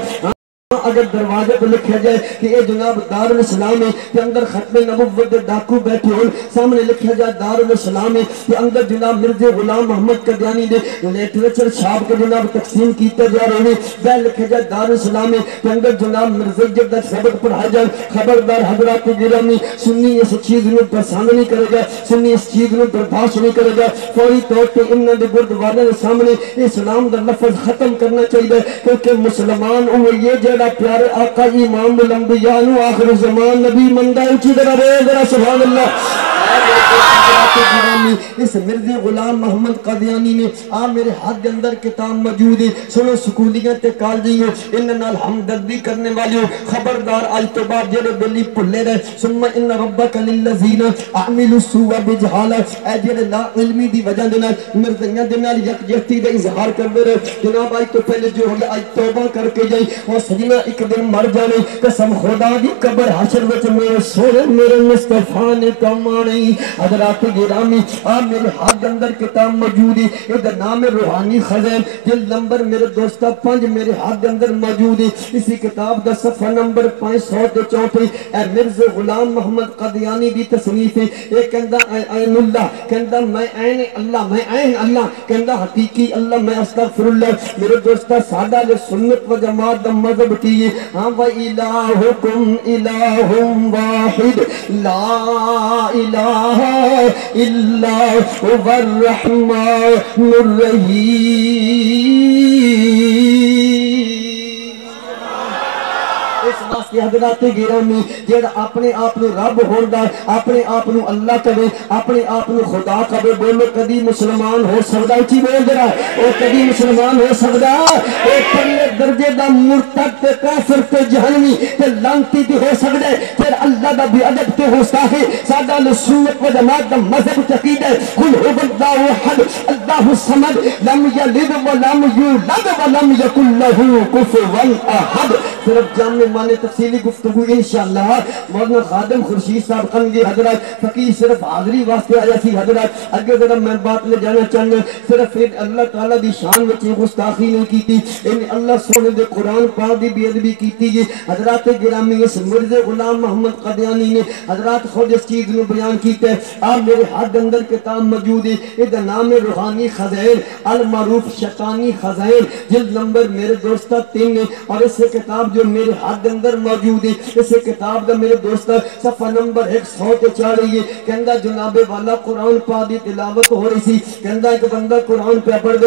اگر دروازے پر لکھا جائے کہ اے جناب دارالاسلام ہے کہ اندر ختم نبوت ڈاکو بیٹھے ہوں سامنے لکھا جائے دارالاسلام ہے کہ اندر جناب مرزا غلام محمد قادیانی نے لٹریچر چھاپ کے جناب تقسیم کیتا جا رہے ہیں وہ لکھا جائے دارالاسلام ہے کہ اندر جناب مرزا جب تک سبق پڑھا جائے خبردار حضرات گرامی سنی اس چیز میں پسند نہیں کرے گا سنی اس چیز میں برداشت نہیں کرے گا فوری طور پہ انہوں نے گردوارے کے سامنے اسلام دا لفظ ختم کرنا چاہیے کیونکہ مسلمان وہ یہ جڑا پیارے آقا امام الانبیاء نو آخر زمان نبی مندہ اچھی ذرا رہے ذرا سبحان اللہ اس مرزا غلام محمد قادیانی نے میرے ہاتھ کے اندر کتاب موجود ہے سنو سکولیاں تے کالجیوں انہاں ہمدردی کرنے والیوں خبردار آج تو بعد جڑے بلی پھلے رہے ثم ان ربک للذین عملوا السوء بجہالۃ اے جڑے لا علمی دی وجہ دے نال مرزیاں دے نال یکجہتی دا اظہار کردے رہے جناب آج تو پہلے جو ہوگا آج توبہ کر کے جائیں اور سجنہ ایک دن مر جانے قسم خدا دی قبر حشر وچ میرے سونے میرے مصطفیٰ نے کمانی حضرات گرامی آپ میرے ہاتھ اندر کتاب موجود ہے، ادھر نام روحانی خزائن جلد نمبر میرے دوستہ 5 میرے ہاتھ اندر موجود ہے۔ اسی کتاب دا صفحہ نمبر 534 اے مرز غلام محمد قادیانی دی تصنیف ہے۔ ایک کہندہ عین اللہ، کہندہ میں عین اللہ، میں عین اللہ، کہندہ حقیقی اللہ، میں استغفر اللہ۔ میرے دوستہ سادہ لے سنت و جماعت دا مذہب کی ہے، ہاں وَإِلَٰهُكُمْ إِلَٰهٌ وَاحِدٌ لَا إِلَٰهَ إِلَّا هُوَ الرَّحْمَٰنُ الرَّحِيمُ۔ اس واسطے حضرات گرامی جیڑا اپنے آپ نو رب ہوندہ، اپنے آپ نو اللہ کبے، اپنے آپ نو خدا کبے، بولو کدی مسلمان ہو سکتا ہے؟ چی بول جرا او کدی مسلمان ہو سکتا ہے؟ او پہلے درجے دا مرتد تے کافر تے جہنمی تے لانتی تے ہو سکتا ہے، پھر اللہ دا بے ادب تے ہو سکتا ہے۔ سادہ سنت و جماعت دا مذہب تقید ہے، قل هو اللہ احد اللہ الصمد لم یلد ولم یولد ولم یکن له کفوا احد۔ صرف جامع معنی تفصیلی گفتگو انشاءاللہ مولانا خادم خورشید صاحب خنگی حضرات فقیر صرف حاضری واسطے آیا سی حضرات۔ اگے ذرا میں بات لے جانا چاہنا، صرف اللہ تعالیٰ دی شان میں چیز گستاخی نہیں کیتی، ان اللہ سونے دے قرآن پاک دی بے ادبی کیتی ہے۔ حضرات گرامی اس مرز غلام محمد قادیانی نے حضرات خود اس چیز نو بیان کیتا ہے۔ آپ میرے ہاتھ اندر کتاب موجود ہے، ادھر نام روحانی خزائن المعروف شیطانی خزائن جلد نمبر میرے دوستہ 3 ہے، اور اس کتاب جو میرے ہاتھ اندر موجود ہے، اس کتاب دا میرے دوستہ صفحہ نمبر 140 ہے۔ کہندہ جناب والا قرآن پاک دی تلاوت ہو رہی سی، کہندہ ایک بندہ قرآن پہ پڑھ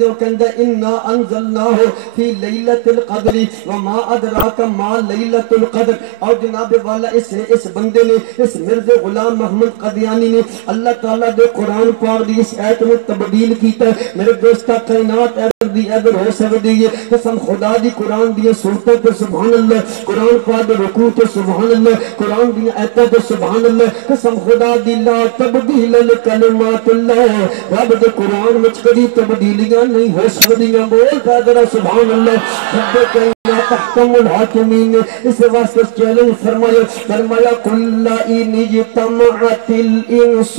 دے کہندہ انا انزلناہ فی لیلۃ القدر وما ادراک ما لیلۃ القدر۔ اور جناب والا اس بندے نے، اس مرز غلام محمد قادیانی نے اللہ تعالیٰ دے قرآن پاک دی اس آیت میں تبدیل کیتا ہے۔ میرے دوستہ کائنات دی ادھر ہو سکتی ہے، قسم خدا دی قرآن دی سورتوں تے سبحان اللہ، قرآن پاک دے رکوع تے سبحان اللہ، قرآن دی آیتوں تے سبحان اللہ، قسم خدا دی لا تبدیل لکلمات اللہ، رب دے قرآن وچ کبھی تبدیلیاں نہیں ہو سکدیاں، بول ذرا سبحان اللہ۔ رب کائنات تحکم الحاکمین نے اس واسطے چیلنج فرمایا قل ان اجتمعت الانس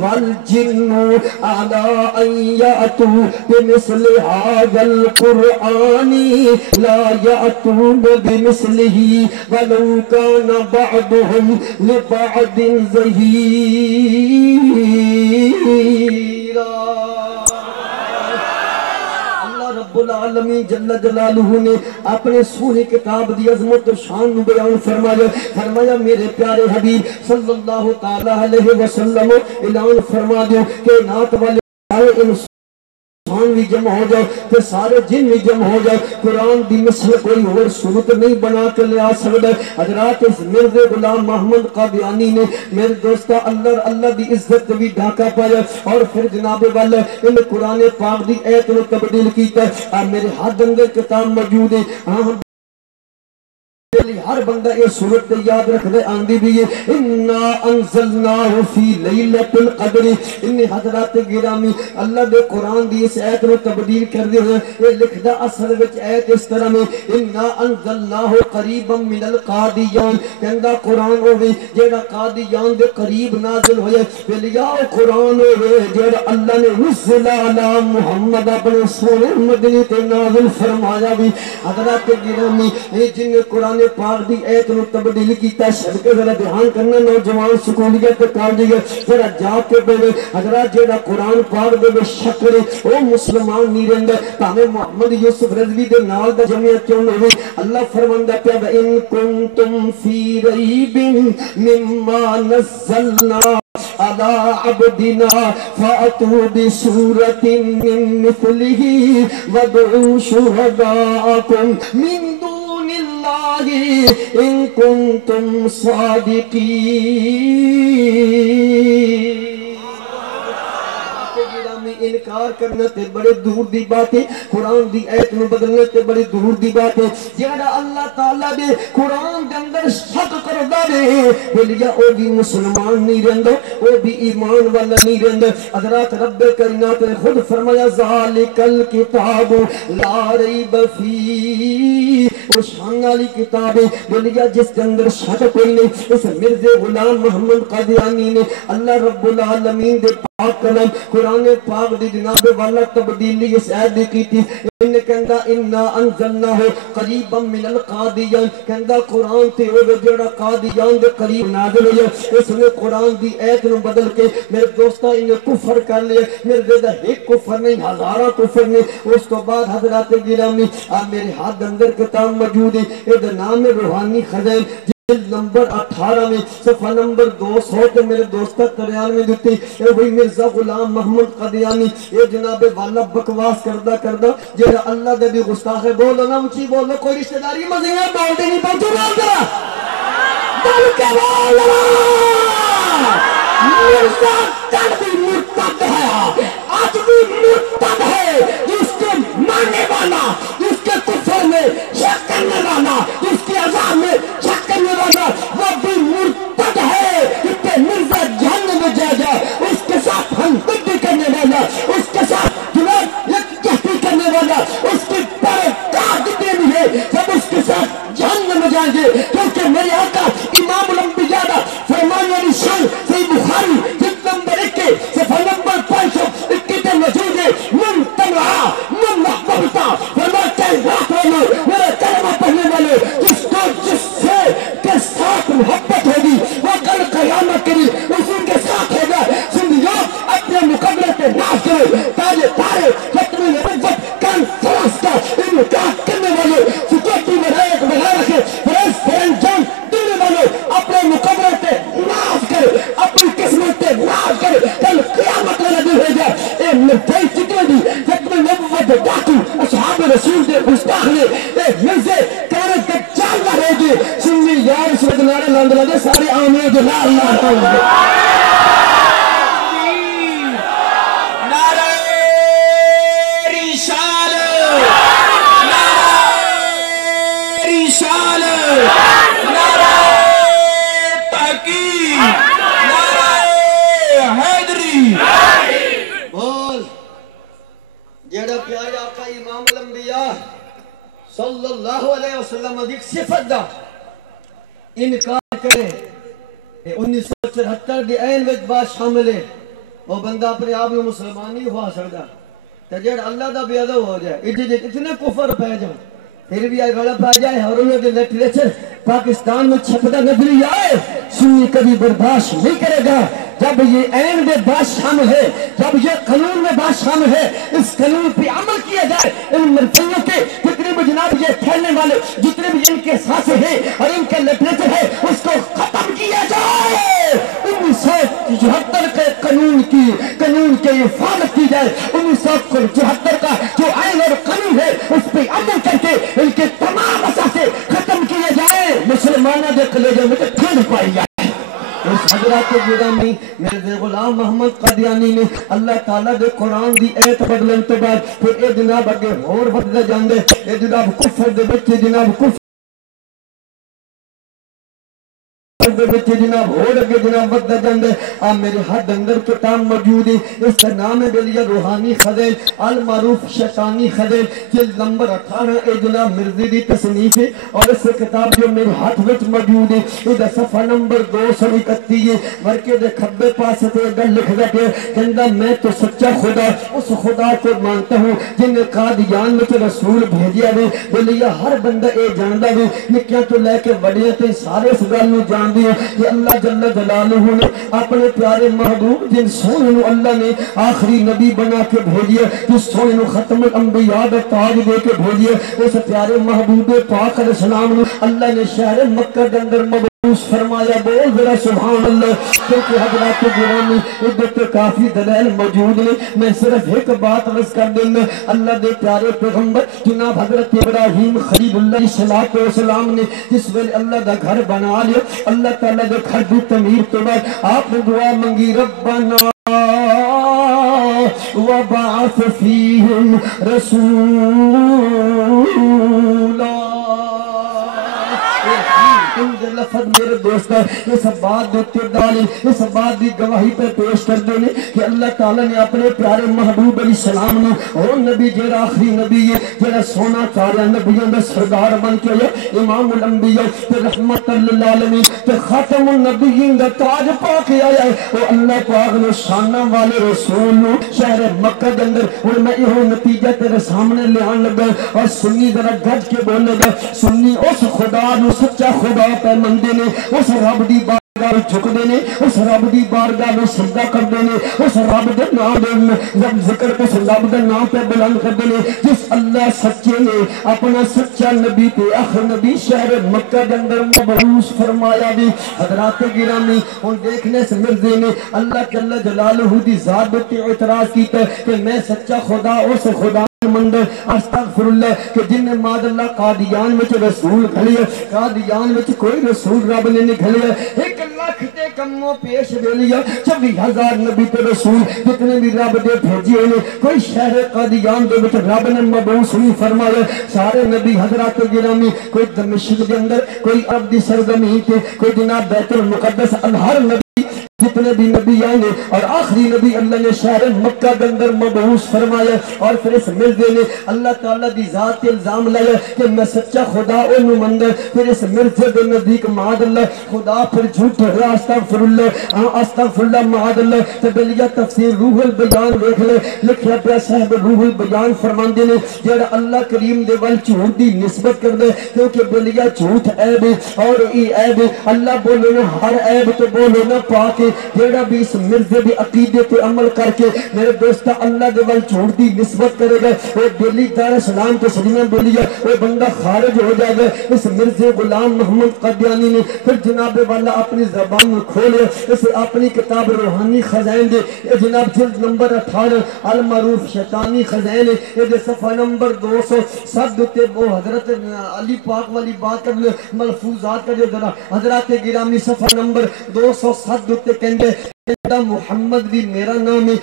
والجن علی ان یأتوا بمثل هذا القرآن لا يأتون بمثله ولو كان بعضهم لبعض ظهيرا۔ رب العالمین جل جلالہ نے اپنے سونے کتاب دی عظمت و شان بیان فرمایا میرے پیارے حبیب صلی اللہ تعالی علیہ وسلم اعلان فرما دو کہ نات والے سارے انسان بھی جمع ہو جاؤ کہ سارے جن بھی جمع ہو جاؤ، قرآن دی مثل کوئی اور صورت نہیں بنا کے لے آ سکتا۔ حضرات اس مرز غلام محمد قادیانی نے میرے دوستہ اللہ دی عزت بھی ڈھاکہ پایا، اور پھر جناب والا ان قرآن پاک دی ایت نے تبدیل کیتا ہے۔ میرے ہاتھ اندر کتاب موجود ہے، ہر بندہ یہ صورت یاد رکھ دے آندھی بھی ہے اِنَّا أَنزَلْنَاهُ فِي لَيْلَةِ الْقَدْرِ۔ انہیں حضرات گرامی اللہ دے قرآن دی اس آیت میں تبدیل کر دے ہوئے، یہ لکھ دا اصل وچ آیت اس طرح میں اِنَّا أَنزَلْنَاهُ قَرِيبًا مِنَ الْقَادِيَانِ، کہندہ قرآن ہوئے جیڑا قادیان دے قریب نازل ہوئے، ویلیا قرآن ہوئے جیڑا اللہ نے نزل علی محمد اپنے سونے مدنی تے نازل فرمایا بھی۔ حضرات گرامی جن قرآن پاک دی ایت نو تبدیل کیتا، صدقے ذرا دھیان کرنا نوجوان سکولیت تے کالجیت ذرا جا کے بیٹھے۔ حضرات جیڑا قرآن پاک دے شک کرے او مسلمان نہیں رہندا، تاویں محمد یوسف رضوی دے نال دا جمعیت کیوں نہیں ہوئی۔ اللہ فرماندا پیا ان کنتم فی ریب مما نزلنا على عبدنا فأتوا بسورة من مثله وادعوا شهداءكم من دون الله إن كنتم صادقين۔ انکار کرنا تے بڑے دور دی بات ہے، قرآن دی ایت نو بدلنا تے بڑے دور دی بات ہے۔ جیڑا اللہ تعالیٰ دے قرآن دے اندر شک کردہ دے بلیا او بھی مسلمان نہیں رہندا، او بھی ایمان والا نہیں رہندا۔ حضرات رب کائنات نے خود فرمایا ذالک الکتاب لا ریب فیہ وہ شان والی کتاب ہے بولیا جس کے اندر شک کوئی نہیں. اس مرزا غلام محمد قادیانی نے اللہ رب العالمین دے پاک کلام قرآن پاک دی جناب والا تبدیلی اس آیت دی کی تھی. انہیں کہندا انا انزلناہ قریبا من القادیان کہندا قرآن تے او جڑا قادیان دے قریب نازل ہویا. اس نے قرآن دی آیت نو بدل کے میرے دوستا انہیں کفر کر لیا. میرے دا ایک کفر نہیں ہزارہ کفر نہیں. اس تو بعد حضرات گرامی میرے ہاتھ اندر کتاب موجود ہے. یہ نام روحانی خزائن جلد نمبر 18 میں صفحہ نمبر 200 کے میرے دوستہ 93 دیتی. اے وہی مرزا غلام محمد قادیانی اے جناب والا بکواس کردہ جہاں اللہ دے بھی گستاخ ہے. بولو نا اونچی بولو کوئی رشتہ داری مزے ہیں بولتے نہیں پہنچو بول جا بول کے بول مرزا کل بھی مرتد ہے آج بھی مرتد ہے. جس کے ماننے والا جس کے کفر میں شک کرنے والا جس کے عذاب میں شک کرنے والا وہ بھی مرتد ہے. اتنے مرزا جہنم میں جائے گا. اس کے ساتھ ہم بدی کرنے والا اس کے ساتھ جناب یکجہتی کرنے والا اس کی برکات جتنے بھی ہے سب اس کے ساتھ جہنم میں جائیں گے. کیونکہ میرے آقا امام الانبیاء فرمان والی شان صحیح بخاری جلد نمبر 21 صفحہ نمبر 521 موجود ہے. من تبعا من محبوبتا فرماتا ہے رات والو میرا کلمہ پڑھنے والے جس کو جس سے کے ساتھ محبت ہوگی وہ کل قیامت کے لیے اسی کے ساتھ ہوگا. سنیو اپنے مقابلے پہ ناز کرو تاجے تارے ختم نبوت کانفرنس کا انعقاد کرنے والے سکیورٹی بنا رکھے پریس سرانجام دینے والے اپنے مقابلے پہ ناز کرے اپنی قسمت پہ ناز کرے کل قیامت والا دن ہو جائے. اے مرتئی چکے دی ختم نبوت ڈاکو اصحاب رسول دے گستاخ نے اے مرزے کارت کے چال نہ ہو گے. سنی یار اس وقت نعرے لاند لگے سارے آمین جو لا اللہ ہوگے. نعرہ رسالت نعرہ رسالت نعرہ تحقیق نعرہ حیدری. بول جیڑا پیارے آقا امام الانبیاء صلی اللہ علیہ وسلم ایک صفت دا انکار کرے 1974 دی این وچ بات شامل ہے وہ بندہ اپنے آپ میں مسلمان نہیں ہوا سکتا. تو جیڑا اللہ دا بے ادب ہو جائے اتنے کفر پہ جائیں پھر بھی آئے غلط آ جائے اور انہوں نے لٹریچر پاکستان میں چھپتا نظری آئے سنی کبھی برداشت نہیں کرے گا. جب یہ عین میں بات شامل ہے جب یہ قانون میں بات شامل ہے اس قانون پہ عمل کیا جائے. ان مرتیوں کے جتنے بھی جناب یہ پھیلنے والے جتنے بھی ان کے سانسیں ہیں اور ان کے لٹریچر ہے اس کو ختم کیا جائے. 1974 کے قانون کے حفاظت کی جائے. 1974 کا جو عین اور قانون ہے اس پہ عمل کر کے ان کے تمام اثاثے ختم کیے جائے. مسلمانہ دے کلیجے میں ٹھنڈ پائی جائے. اس حضرات گرامی میرے غلام محمد قادیانی نے اللہ تعالیٰ دے قرآن دی ایت بدلن تو بعد پھر اے جناب اگے اور بدلے جاندے اے جناب کفر دے بچے جناب کفر دے بچے جناب اور اگے جناب بدلے جاندے. میرے حد اندر کتاب موجود ہے اس کا نام ہے بلیا روحانی خزائن المعروف شیطانی خزائن جلد نمبر 18 اے جناب مرزی دی تصنیف ہے. اور اس کتاب جو میرے ہاتھ وچ موجود ہے ادھر صفحہ نمبر 231 ہے. ورکے دے کھبے پاس تے گل لکھ بیٹھے کہندا میں تو سچا خدا اس خدا کو مانتا ہوں جن نے قادیان میں رسول بھیجیا ہے. بلیا ہر بندہ اے جاندا ہے نکیاں تو لے کے بڑیاں تے سارے اس گل نو جان کہ اللہ جل جلالہ نے اپنے پیارے محبوب جن سونے نو اللہ نے آخری نبی بنا کے بھیجئے جس سونے نو ختم الانبیاء دا تاج دے کے بھیجئے اس پیارے محبوب پاک علیہ السلام نو اللہ نے شہر مکہ کے اندر مبعوث فرمایا. بول ذرا سبحان اللہ. کیونکہ حضرات گرامی ادھر پہ کافی دلائل موجود ہیں. میں صرف ایک بات عرض کر دینا اللہ دے پیارے پیغمبر جناب حضرت ابراہیم خلیل اللہ صلاۃ والسلام نے جس ویلے اللہ دا گھر بنا لیا اللہ تعالیٰ دے گھر دی تعمیر تو بعد آپ نے دعا منگی ربنا وبعث فیہم رسولا. ان دے لفظ میرے دوست اس بات دیتے ڈالی اس بات دی گواہی پہ پیش کر دینے کہ اللہ تعالیٰ نے اپنے پیارے محبوب علیہ السلام نے اور نبی جیڑا آخری نبی ہے جیڑا سونا چاریا نبیوں دا سردار بن کے آیا امام الانبیاء تے رحمت للعالمین تے خاتم النبیین دا تاج پا کے آیا ہے اور اللہ پاک نے شانہ والے رسول نو شہر مکہ دے اندر اور میں یہ نتیجہ تیرے سامنے لے آن لگا اور سنی ذرا گج کے بولنے گا سنی اس خدا نو سچا خدا پہ مندے نے اس رب دی بارگاہ جھک دینے اس رب دی بارگاہ میں سجدہ کر دینے اس رب دے نام دے ذکر کو رب دے نام پہ بلند کر دینے جس اللہ سچے نے اپنا سچا نبی تے آخر نبی شہر مکہ دے اندر مبعوث فرمایا دی حضرات گرامی ان دیکھنے سے مرضی نے اللہ جل جلالہ دی ذات تے اعتراض کیتا کہ میں سچا خدا اس خدا مندر استغفر اللہ کہ جن نے ماد اللہ قادیان میں رسول گھلیا قادیان میں کوئی رسول رب نے نہیں گھلیا 1 لاکھ تے کموں پیش دے لیا 24,000 نبی تے رسول جتنے بھی رب دے بھیجے انہیں کوئی شہر قادیان دے وچ رب نے مبعوث نہیں فرمایا سارے نبی حضرات گرامی کوئی دمشق دے اندر کوئی عرب دی سرزمین تے کوئی جناب بیت المقدس ہر نبی جتنے بھی نبی آئے نے اور آخری نبی اللہ نے شہر مکہ کے اندر مبعوث فرمایا اور پھر اس مرزے نے اللہ تعالیٰ دی ذات کے الزام لایا کہ میں سچا خدا انہوں مندر پھر اس مرزے دے نزدیک معاذ اللہ خدا پھر جھوٹ رہا استغفر اللہ معاذ اللہ تبلیہ تفسیر روح البیان دیکھ لے لکھیا پیا صاحب روح البیان فرماندے نے جڑا اللہ کریم دے ول جھوٹ دی نسبت کر دے کیونکہ بلیہ جھوٹ عیب اور ای عیب اللہ بولو نا ہر عیب تو بولو نا پاک جیڑا بھی اس مرزے بھی عقیدے پہ عمل کر کے میرے دوستہ اللہ دے ول چھوڑ دی نسبت کرے گا وہ بیلی دار اسلام کے سجنہ بولیا وہ بندہ خارج ہو جائے گا اس مرزے غلام محمد قادیانی نے پھر جناب والا اپنی زبان میں کھولے اسے اپنی کتاب روحانی خزائن دے جناب جلد نمبر 18 المعروف شیطانی خزائن یہ دے صفحہ نمبر 207 تے وہ حضرت علی پاک والی بات کر ملفوظات کا جو ذرا حضرات گرامی صفحہ نمبر 207 تے کہندے محمد بھی میرا نام ہے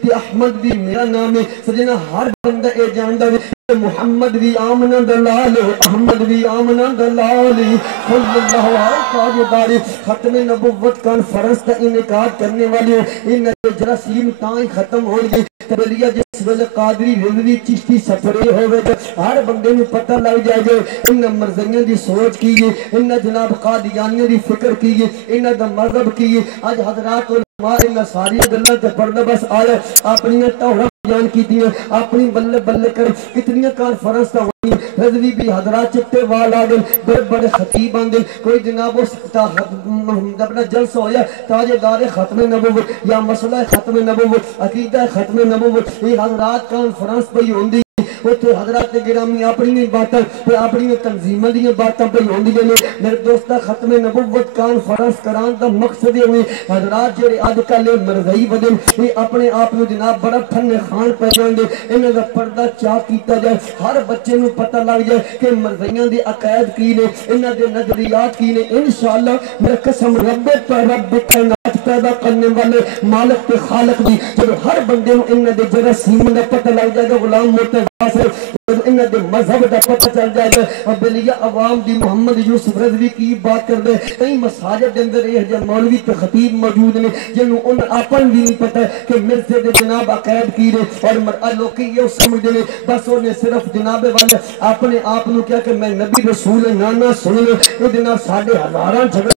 احمد بھی میرا نام ہے سجنہ ہر بندہ اے جاندہ ہے محمد بھی آمنہ دلال احمد بھی آمنہ دلال صلی اللہ علیہ وآلہ ختم نبوت کانفرنس کا انعقاد کرنے والی ان جراثیم تائیں ختم ہو گئی تبلیہ جس ویلے قادری رضوی چشتی سفرے ہوئے گا ہر بندے میں پتہ لگ جائے گا ان مرزیاں دی سوچ کی گئی ان جناب قادیانیاں دی فکر کی گئی ان دا مذہب کی گئی آج حضرات ہمارے نصاری گلہ تے پردہ بس آیا اپنی توڑا بیان کی دیا اپنی بلے بلے کر کتنی کانفرنس تا ہوئی رضوی بھی حضرات چکتے وال آگل بڑے بڑے خطیب آنگل کوئی جناب اپنا جلسہ ہویا تاجدار ختم نبوت یا مسئلہ ختم نبوت عقیدہ ختم نبوت یہ حضرات کانفرنس پہ ہوندی وہ تو حضرات گرامی اپنی باتاں اپنی تنظیمہ دی باتاں پہ ہوندی نے میرے دوستہ ختم نبوت کانفرنس کران دا مقصد ہوئی حضرات جڑے آج کل مرضی بدن یہ اپنے آپ نے جناب بڑا فن خان پہ جاندے انہیں دا پردہ چاہ کیتا جائے ہر بچے نو پتہ لگ جائے کہ مرضیاں دی عقائد کی نے انہیں دے نظریات کی نے انشاءاللہ میرے قسم رب پہ رب کائنات پیدا کرنے والے مالک پہ خالق دی جب ہر بندے نو انہیں دے جراثیم دا پتہ لگ جائے گا غلام مرتضی انہیں دے مذہب دا پتہ چل جائے گا اور بلیہ عوام دی محمد یوسف رضوی کی بات کر دے کئی مساجد دے اندر یہ جو مولوی تے خطیب موجود نے جنہوں ان اپن بھی نہیں پتہ کہ مرزے دے جناب عقائد کی رہے اور لوگ یہ سمجھ دے بس انہیں صرف جناب والے اپنے آپ نو کیا کہ میں نبی رسول نانا سننے یہ جناب 1000 جھگڑے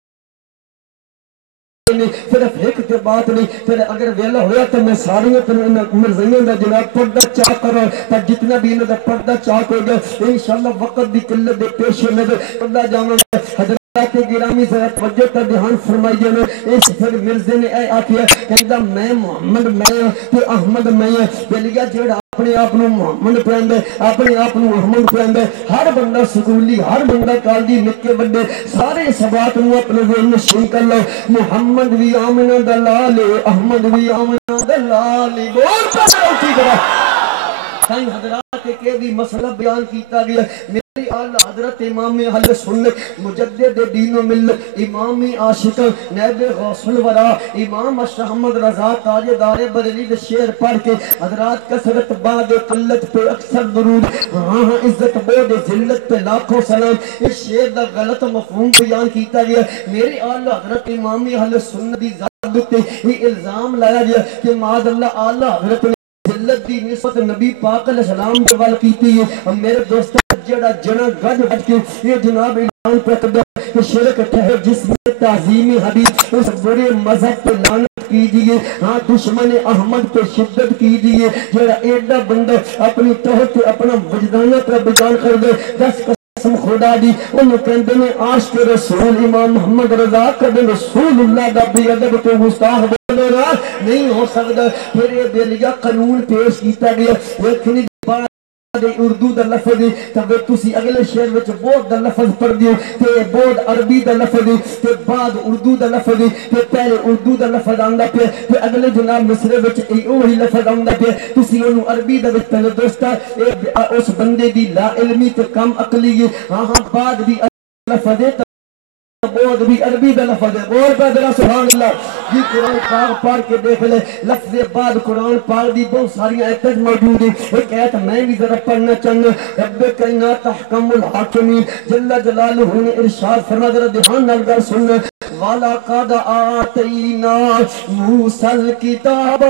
صرف ایک تے بات نہیں پھر اگر ویلا ہویا تو میں ساریوں پر مرزیوں دا جناب پردہ چاہ کرو پر جتنا بھی انہوں دا پردہ چاہ کرو گا انشاءاللہ وقت دی قلت دے پیش نظر پردہ جانا حضرات گرامی ذرا توجہ تا دھیان فرمائی جانا اس پھر مرزے نے اے آکیا کہندہ میں محمد میں تے احمد میں بلیہ جڑا اپنے آپ نو محمد پہندے اپنے آپ نو احمد پہندے ہر بندہ سکولی ہر بندہ کالجی نکے بڑے سارے سبات نو اپنے ذہن نشین کر لو محمد بھی آمنہ دلال احمد بھی آمنہ دلال بول پہ اٹھی کرا کئی حضرات کے بھی مسئلہ بیان کیتا گیا. میری اعلیٰ حضرت امام اہل سنت مجدد دین و ملت امام عاشق نیب غوث الورا امام اشرف احمد رضا تاجدار بریلی دے شعر پڑھ کے حضرات کثرت بعد قلت پہ اکثر درود ہاں عزت بود ذلت پہ لاکھوں سلام. اس شعر دا غلط مفہوم بیان کیتا گیا. میری اعلیٰ حضرت امام اہل سنت دی ذات تے یہ الزام لایا گیا کہ معاذ اللہ اعلیٰ حضرت نے ذلت دی نسبت نبی پاک علیہ السلام کے وال کیتی ہے. میرے دوستہ جڑا جنا گج بج کے یہ جناب اعلان پہ کردہ کہ شرک ٹھہر جس میں تعظیم حبیب اس برے مذہب پہ لعنت کیجئے. ہاں دشمن احمد پہ شدت کیجئے. جڑا ایڈا بندہ اپنی تحت اپنا وجدانہ پر بیان کر دے 10 قسم خدا دی انہوں کہندے نے عاشق رسول امام محمد رضا کدے رسول اللہ دا بے ادب تو گستاخ بولنا نہیں ہو سکتا. پھر یہ بیلیا قانون پیش کیتا گیا. لیکن اردو دا لفظ تب تسی اگلے شعر وچ بود دا لفظ پڑھ دیو تے بود عربی دا لفظ تے بعد اردو دا لفظ تے پہلے اردو دا لفظ آندا پہ تے اگلے جناب مصرے وچ وہی لفظ آندا پہ تسی اونوں عربی دا وچ پہلے دوستا اس بندے دی لا علمی تے کم عقلی ہاں بعد بھی لفظ بود بھی عربی دا لفظ ہے. بول پہ ذرا سبحان اللہ. یہ قرآن پاک پڑھ کے دیکھ لے لفظ بعد قرآن پاک دی بہت ساری آیتیں موجود ہیں. ایک آیت میں بھی ذرا پڑھنا چاہنا. رب کائنات احکم الحاکمین جل جلالہ نے ارشاد فرمایا ذرا دھیان نال گل سننا. وَلَقَدْ آتَيْنَا مُوسَى الْكِتَابَ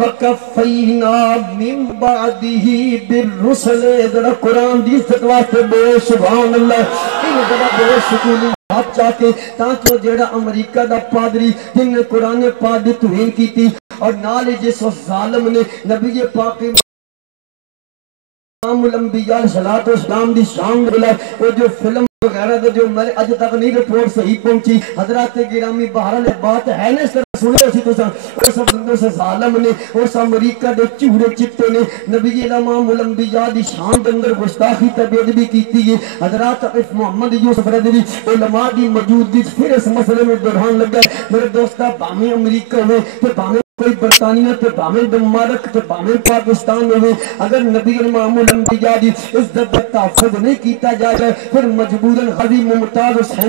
وَكَفَّيْنَا مِن بَعْدِهِ بِالرُّسُلِ. ذرا قرآن دی عزت واسطے بول سبحان اللہ. یہ ذرا بول سکولی آپ چاہتے تاکہ جیڑا امریکہ دا پادری جن نے قرآن پاک دی توہین کی تھی اور نال جس ظالم نے نبی پاک امام الانبیاء علیہ السلام دی شان ملا وہ جو فلم وغیرہ دے جو میں اج تک نہیں رپورٹ صحیح پہنچی. حضرات گرامی بہرحال بات ہے نا اس طرح سنے اسی تو اس بندوں سے ظالم نے اس امریکہ دے چوڑے چٹے نے نبی امام الانبیاء دی شان دے اندر گستاخی تے بے ادبی کیتی ہے. حضرات محمد یوسف رضوی علماء دی موجودگی پھر اس مسئلے میں دوران لگا. میرے دوستا باہمیں امریکہ ہوئے تے باہمیں کوئی برطانیہ تے باہمیں دمارک تے باہمیں پاکستان ہوئے اگر نبی امام الانبیاء دی عزت و تحفظ نہیں کیتا جائے پھر مجبوراً غازی ممتاز حسین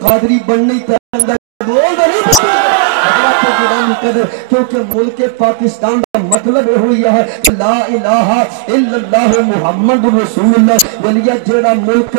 قادری بننے پہنگا بول دو کیونکہ ملک پاکستان کا مطلب ہوئی ہے لا الہ الا اللہ محمد رسول اللہ. ولیہ جیڑا ملک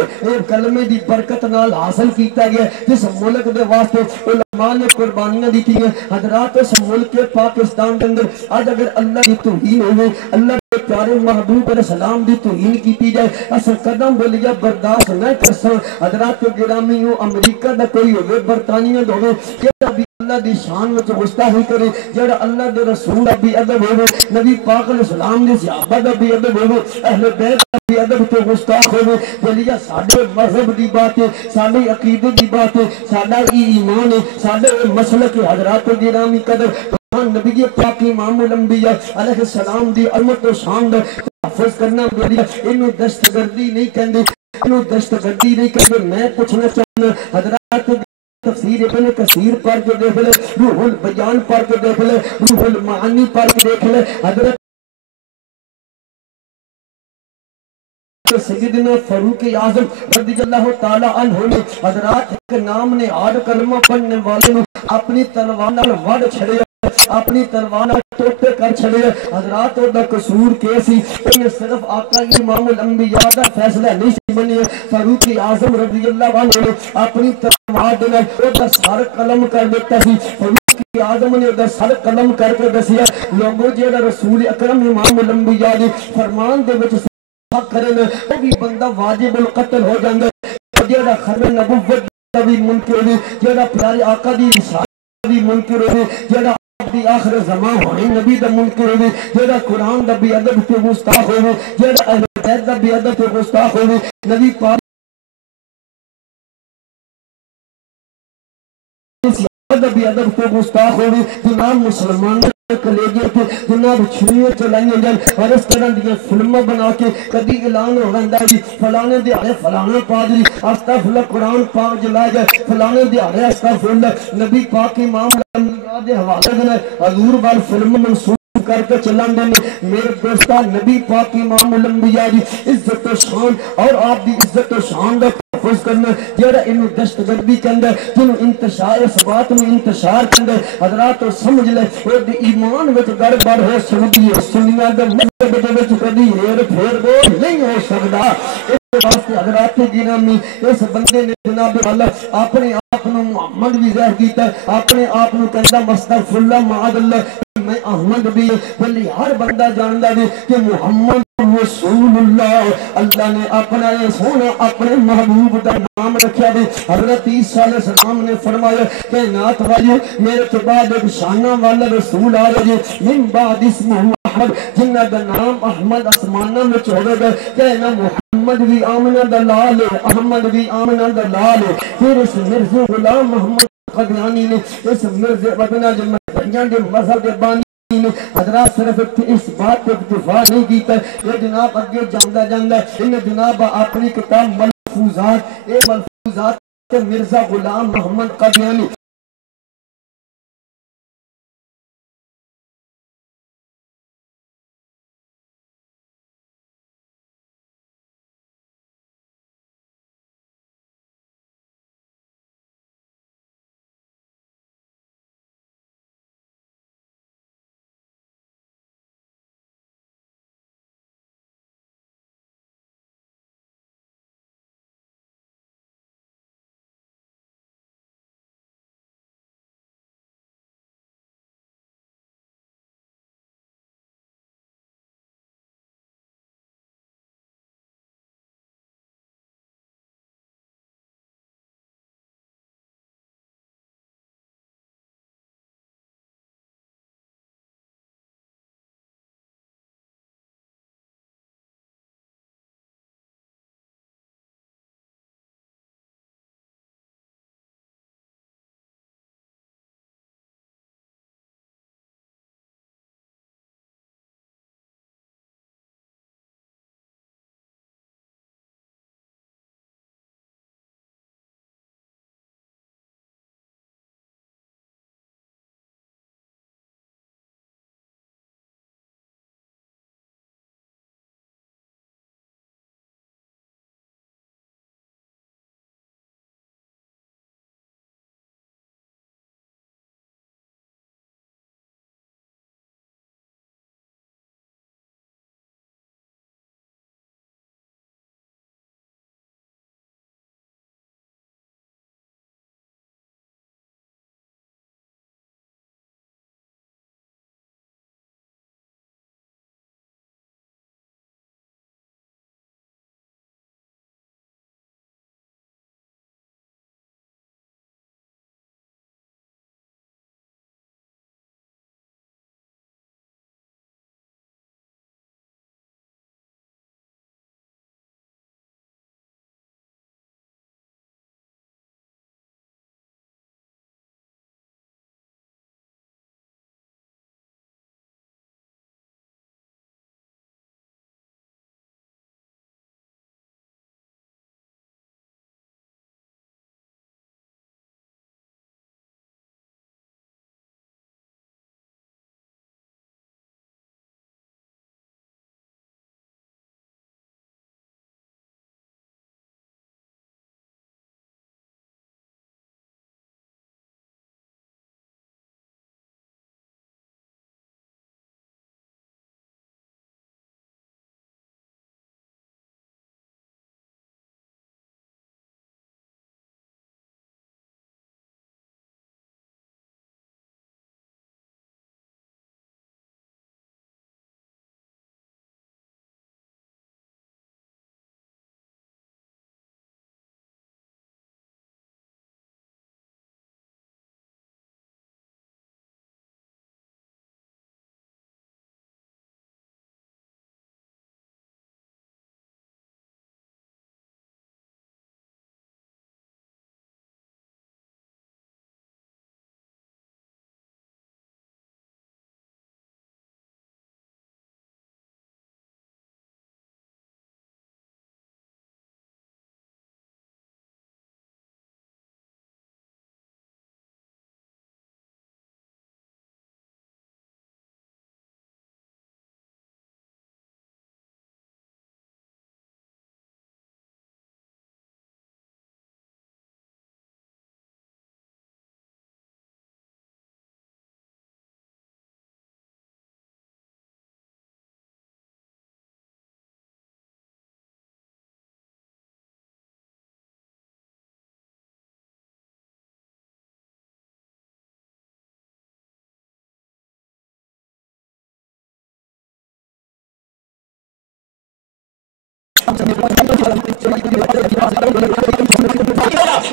کلمے دی برکت نال حاصل کیتا گیا جس ملک دے واسطے علماء نے قربانیاں دیتی ہیں. حضرات اس ملک پاکستان کے اندر آج اگر اللہ کی توہین ہوئے اللہ کے پیارے محبوب علیہ السلام دی توہین کیتی جائے اصل قدم ولیہ برداشت نہ کر سا. حضرات گرامی ہو امریکہ دا کوئی ہوئے برطانیہ دا ہوئے کہ ابھی اللہ دی شان میں جو گستاخی کرے جڑا اللہ دے رسول ابھی ادب ہوئے نبی پاک علیہ السلام نے صحابہ دا بھی ادب ہوئے اہل بیت دا بھی ادب تو گستاخ ہوئے. ولیہ ساڑھے مذہب دی بات ہے ساڑھے عقیدے دی بات ہے ساڑھا ایمان ہے ساڑھے مسلک حضرات گرامی قدر نبی پاک امام الانبیاء علیہ السلام دی عظمت و شان دا تحفظ کرنا انہوں دستگردی نہیں کہندے انہوں دستگردی نہیں کہندے. میں پوچھنا چاہنا حضرات تفسیر ابن کثیر پڑھ کے دیکھ لے روح البیان پڑھ کے دیکھ لے روح المعانی پڑھ کے دیکھ لے. حضرت سیدنا فاروق اعظم رضی اللہ تعالی عنہ نے حضرات ایک نام نے آڑ کلمہ پڑھنے والے اپنی تلوار نال وڑ چھڑے اپنی تلوار نال ٹوٹے کر چھڑے. حضرات دا قصور کیسی انہیں صرف آقا امام الانبیاء دا فیصلہ نہیں سی بنی. فاروق اعظم رضی اللہ عنہ نے اپنی تلوار نال دا سر قلم کر دیتا سی. فاروق اعظم نے دا سر قلم کر کے دسیا لوگوں جیڑا رسول اکرم امام الانبیاء دی فرمان دے وچ کرنا وہ بھی بندہ واجب القتل ہو جاندہ جیڑا خرم نبوت دا بھی منکر ہوئے جیڑا پیارے آقا دی رسالت بھی منکر ہوئے جیڑا دی آخر زمان ہوئی نبی دا منکر ہوئے جیڑا قرآن دا بھی ادب پہ گستاخ ہوئے جیڑا اہل بیت دا بھی ادب پہ گستاخ ہوئے نبی پاک دا بھی ادب پہ گستاخ ہوئے تمام مسلمان کلیجے تے جناب چھریاں چلائیں جان اور اس طرح دی فلماں بنا کے کبھی اعلان ہو رہا ہے جی فلانے دیہڑے فلانا پادری استغفر قرآن پاک جلا جائے فلانے دیہڑے استغفر نبی پاک امام الانبیاء دے حوالے دے حضور وال فلم منسوخ کر کے چلان دے میرے دوستا نبی پاک امام الانبیاء دی عزت و شان اور آپ دی عزت و شان دا تحفظ کرنا جیڑا انہوں دشت گردی کہندہ جنہوں انتشار اس بات میں انتشار کہندہ حضرات سمجھ لے وہ دی ایمان وچ گڑبڑ ہو سکتی ہے سنیاں دے مذہب دے وچ کبھی ہیر پھیر وہ نہیں ہو سکتا اس واسطے حضرات گرامی اس بندے نے جناب اللہ اپنے آپ نو محمد بھی ظاہر کیتا ہے اپنے آپ نو کہندا مستغفر اللہ معاذ اللہ میں احمد بھی بلی ہر بندہ جاندا بھی کہ محمد رسول اللہ اللہ نے اپنا یہ سونا اپنے محبوب کا نام رکھا بھی حضرت عیسیٰ علیہ السلام نے فرمایا کہ نات واجو میرے کے بعد ایک شانہ والا رسول آ رہے من بعد اسمہ احمد جنہ دا نام احمد اسمانہ میں چھوڑے گئے کہنا محمد بھی آمنہ دلال احمد بھی آمنہ دلال پھر اس مرزا غلام محمد قدیانی نے اس مرزا وطنہ جمعیان کے مذہب کے بانی حضرات صرف اس بات پہ اکتفا نہیں کیتا ہے یہ جناب اگے جاندہ جاندہ انہیں جناب اپنی کتاب ملفوظات اے ملفوظات مرزا غلام محمد قدیانی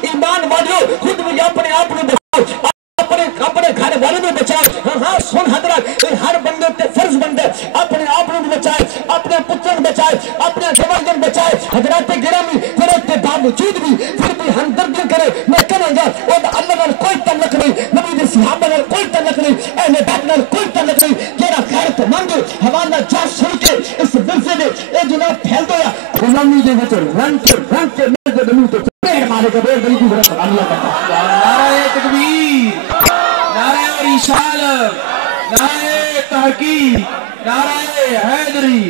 ایمان والو خود بھی اپنے آپ کو بچاؤ، اپنے گھر والے میں بچاؤ. ہاں سن حضرت، ہر بندے تے فرض بندے اپنے آپ کو بچائے، اپنے پتر بچائے، اپنے گوالدن بچائے. حضرات گرامی پھر کے باوجود بھی پھر بھی ہمدردی کرے. میں کہوں گا وہ اللہ نال کوئی تعلق نہیں، نبی دے صحابہ نال کوئی تعلق نہیں، اہل بیت نال کوئی تعلق نہیں. جیڑا خیر مند حوالہ جا سن کے اس ورثے نے اے جناب پھیل دیا غلامی دے وچ رنگ کے میرے دل تے پیڑ مارے کے بے دی طرف اللہ کرتا. نعرہ تکبیر، نعرہ رسالت، نعرہ تحقیق، نعرہ حیدری،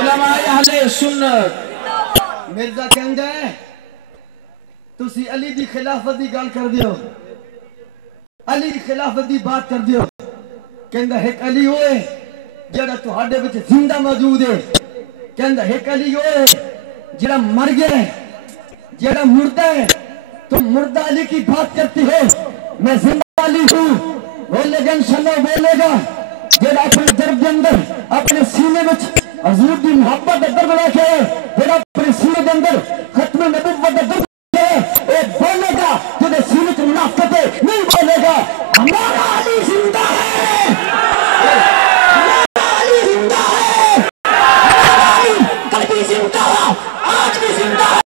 علماء اہل سنت. مرزا کہندا ہے تسی علی دی خلافت دی گل کر دیو، علی دی خلافت دی بات کر دیو. کہندا ایک علی ہوئے جڑا تہاڈے وچ زندہ موجود ہے. کہندا ایک علی ہوئے جڑا مر گیا ہے، جڑا مردہ ہے. تم مردہ علی کی بات کرتی ہو، میں زندہ علی ہوں. بولے گا انشاءاللہ بولے گا جڑا اپنے درد کے اندر اپنے سینے وچ حضور دی محبت کا درد لے کے جڑا اپنے سینے کے اندر ختم نبوت کا درد اے بولے گا جو سینے وچ منافقت ہے نہیں بولے گا. ہمارا علی زندہ ہے، ہمارا علی زندہ ہے، ہمارا علی کل بھی زندہ ہے، آج بھی زندہ ہے.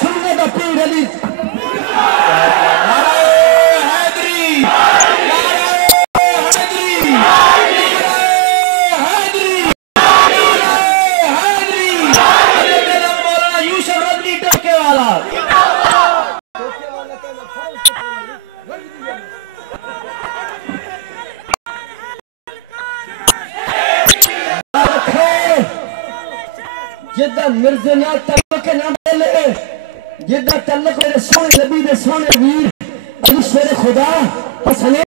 سننے کا پیر علی جدہ مرزے نہ تعلق نہ بولے، جدہ تعلق میرے سونے نبی دے سونے ویر علی شیر خدا حسنین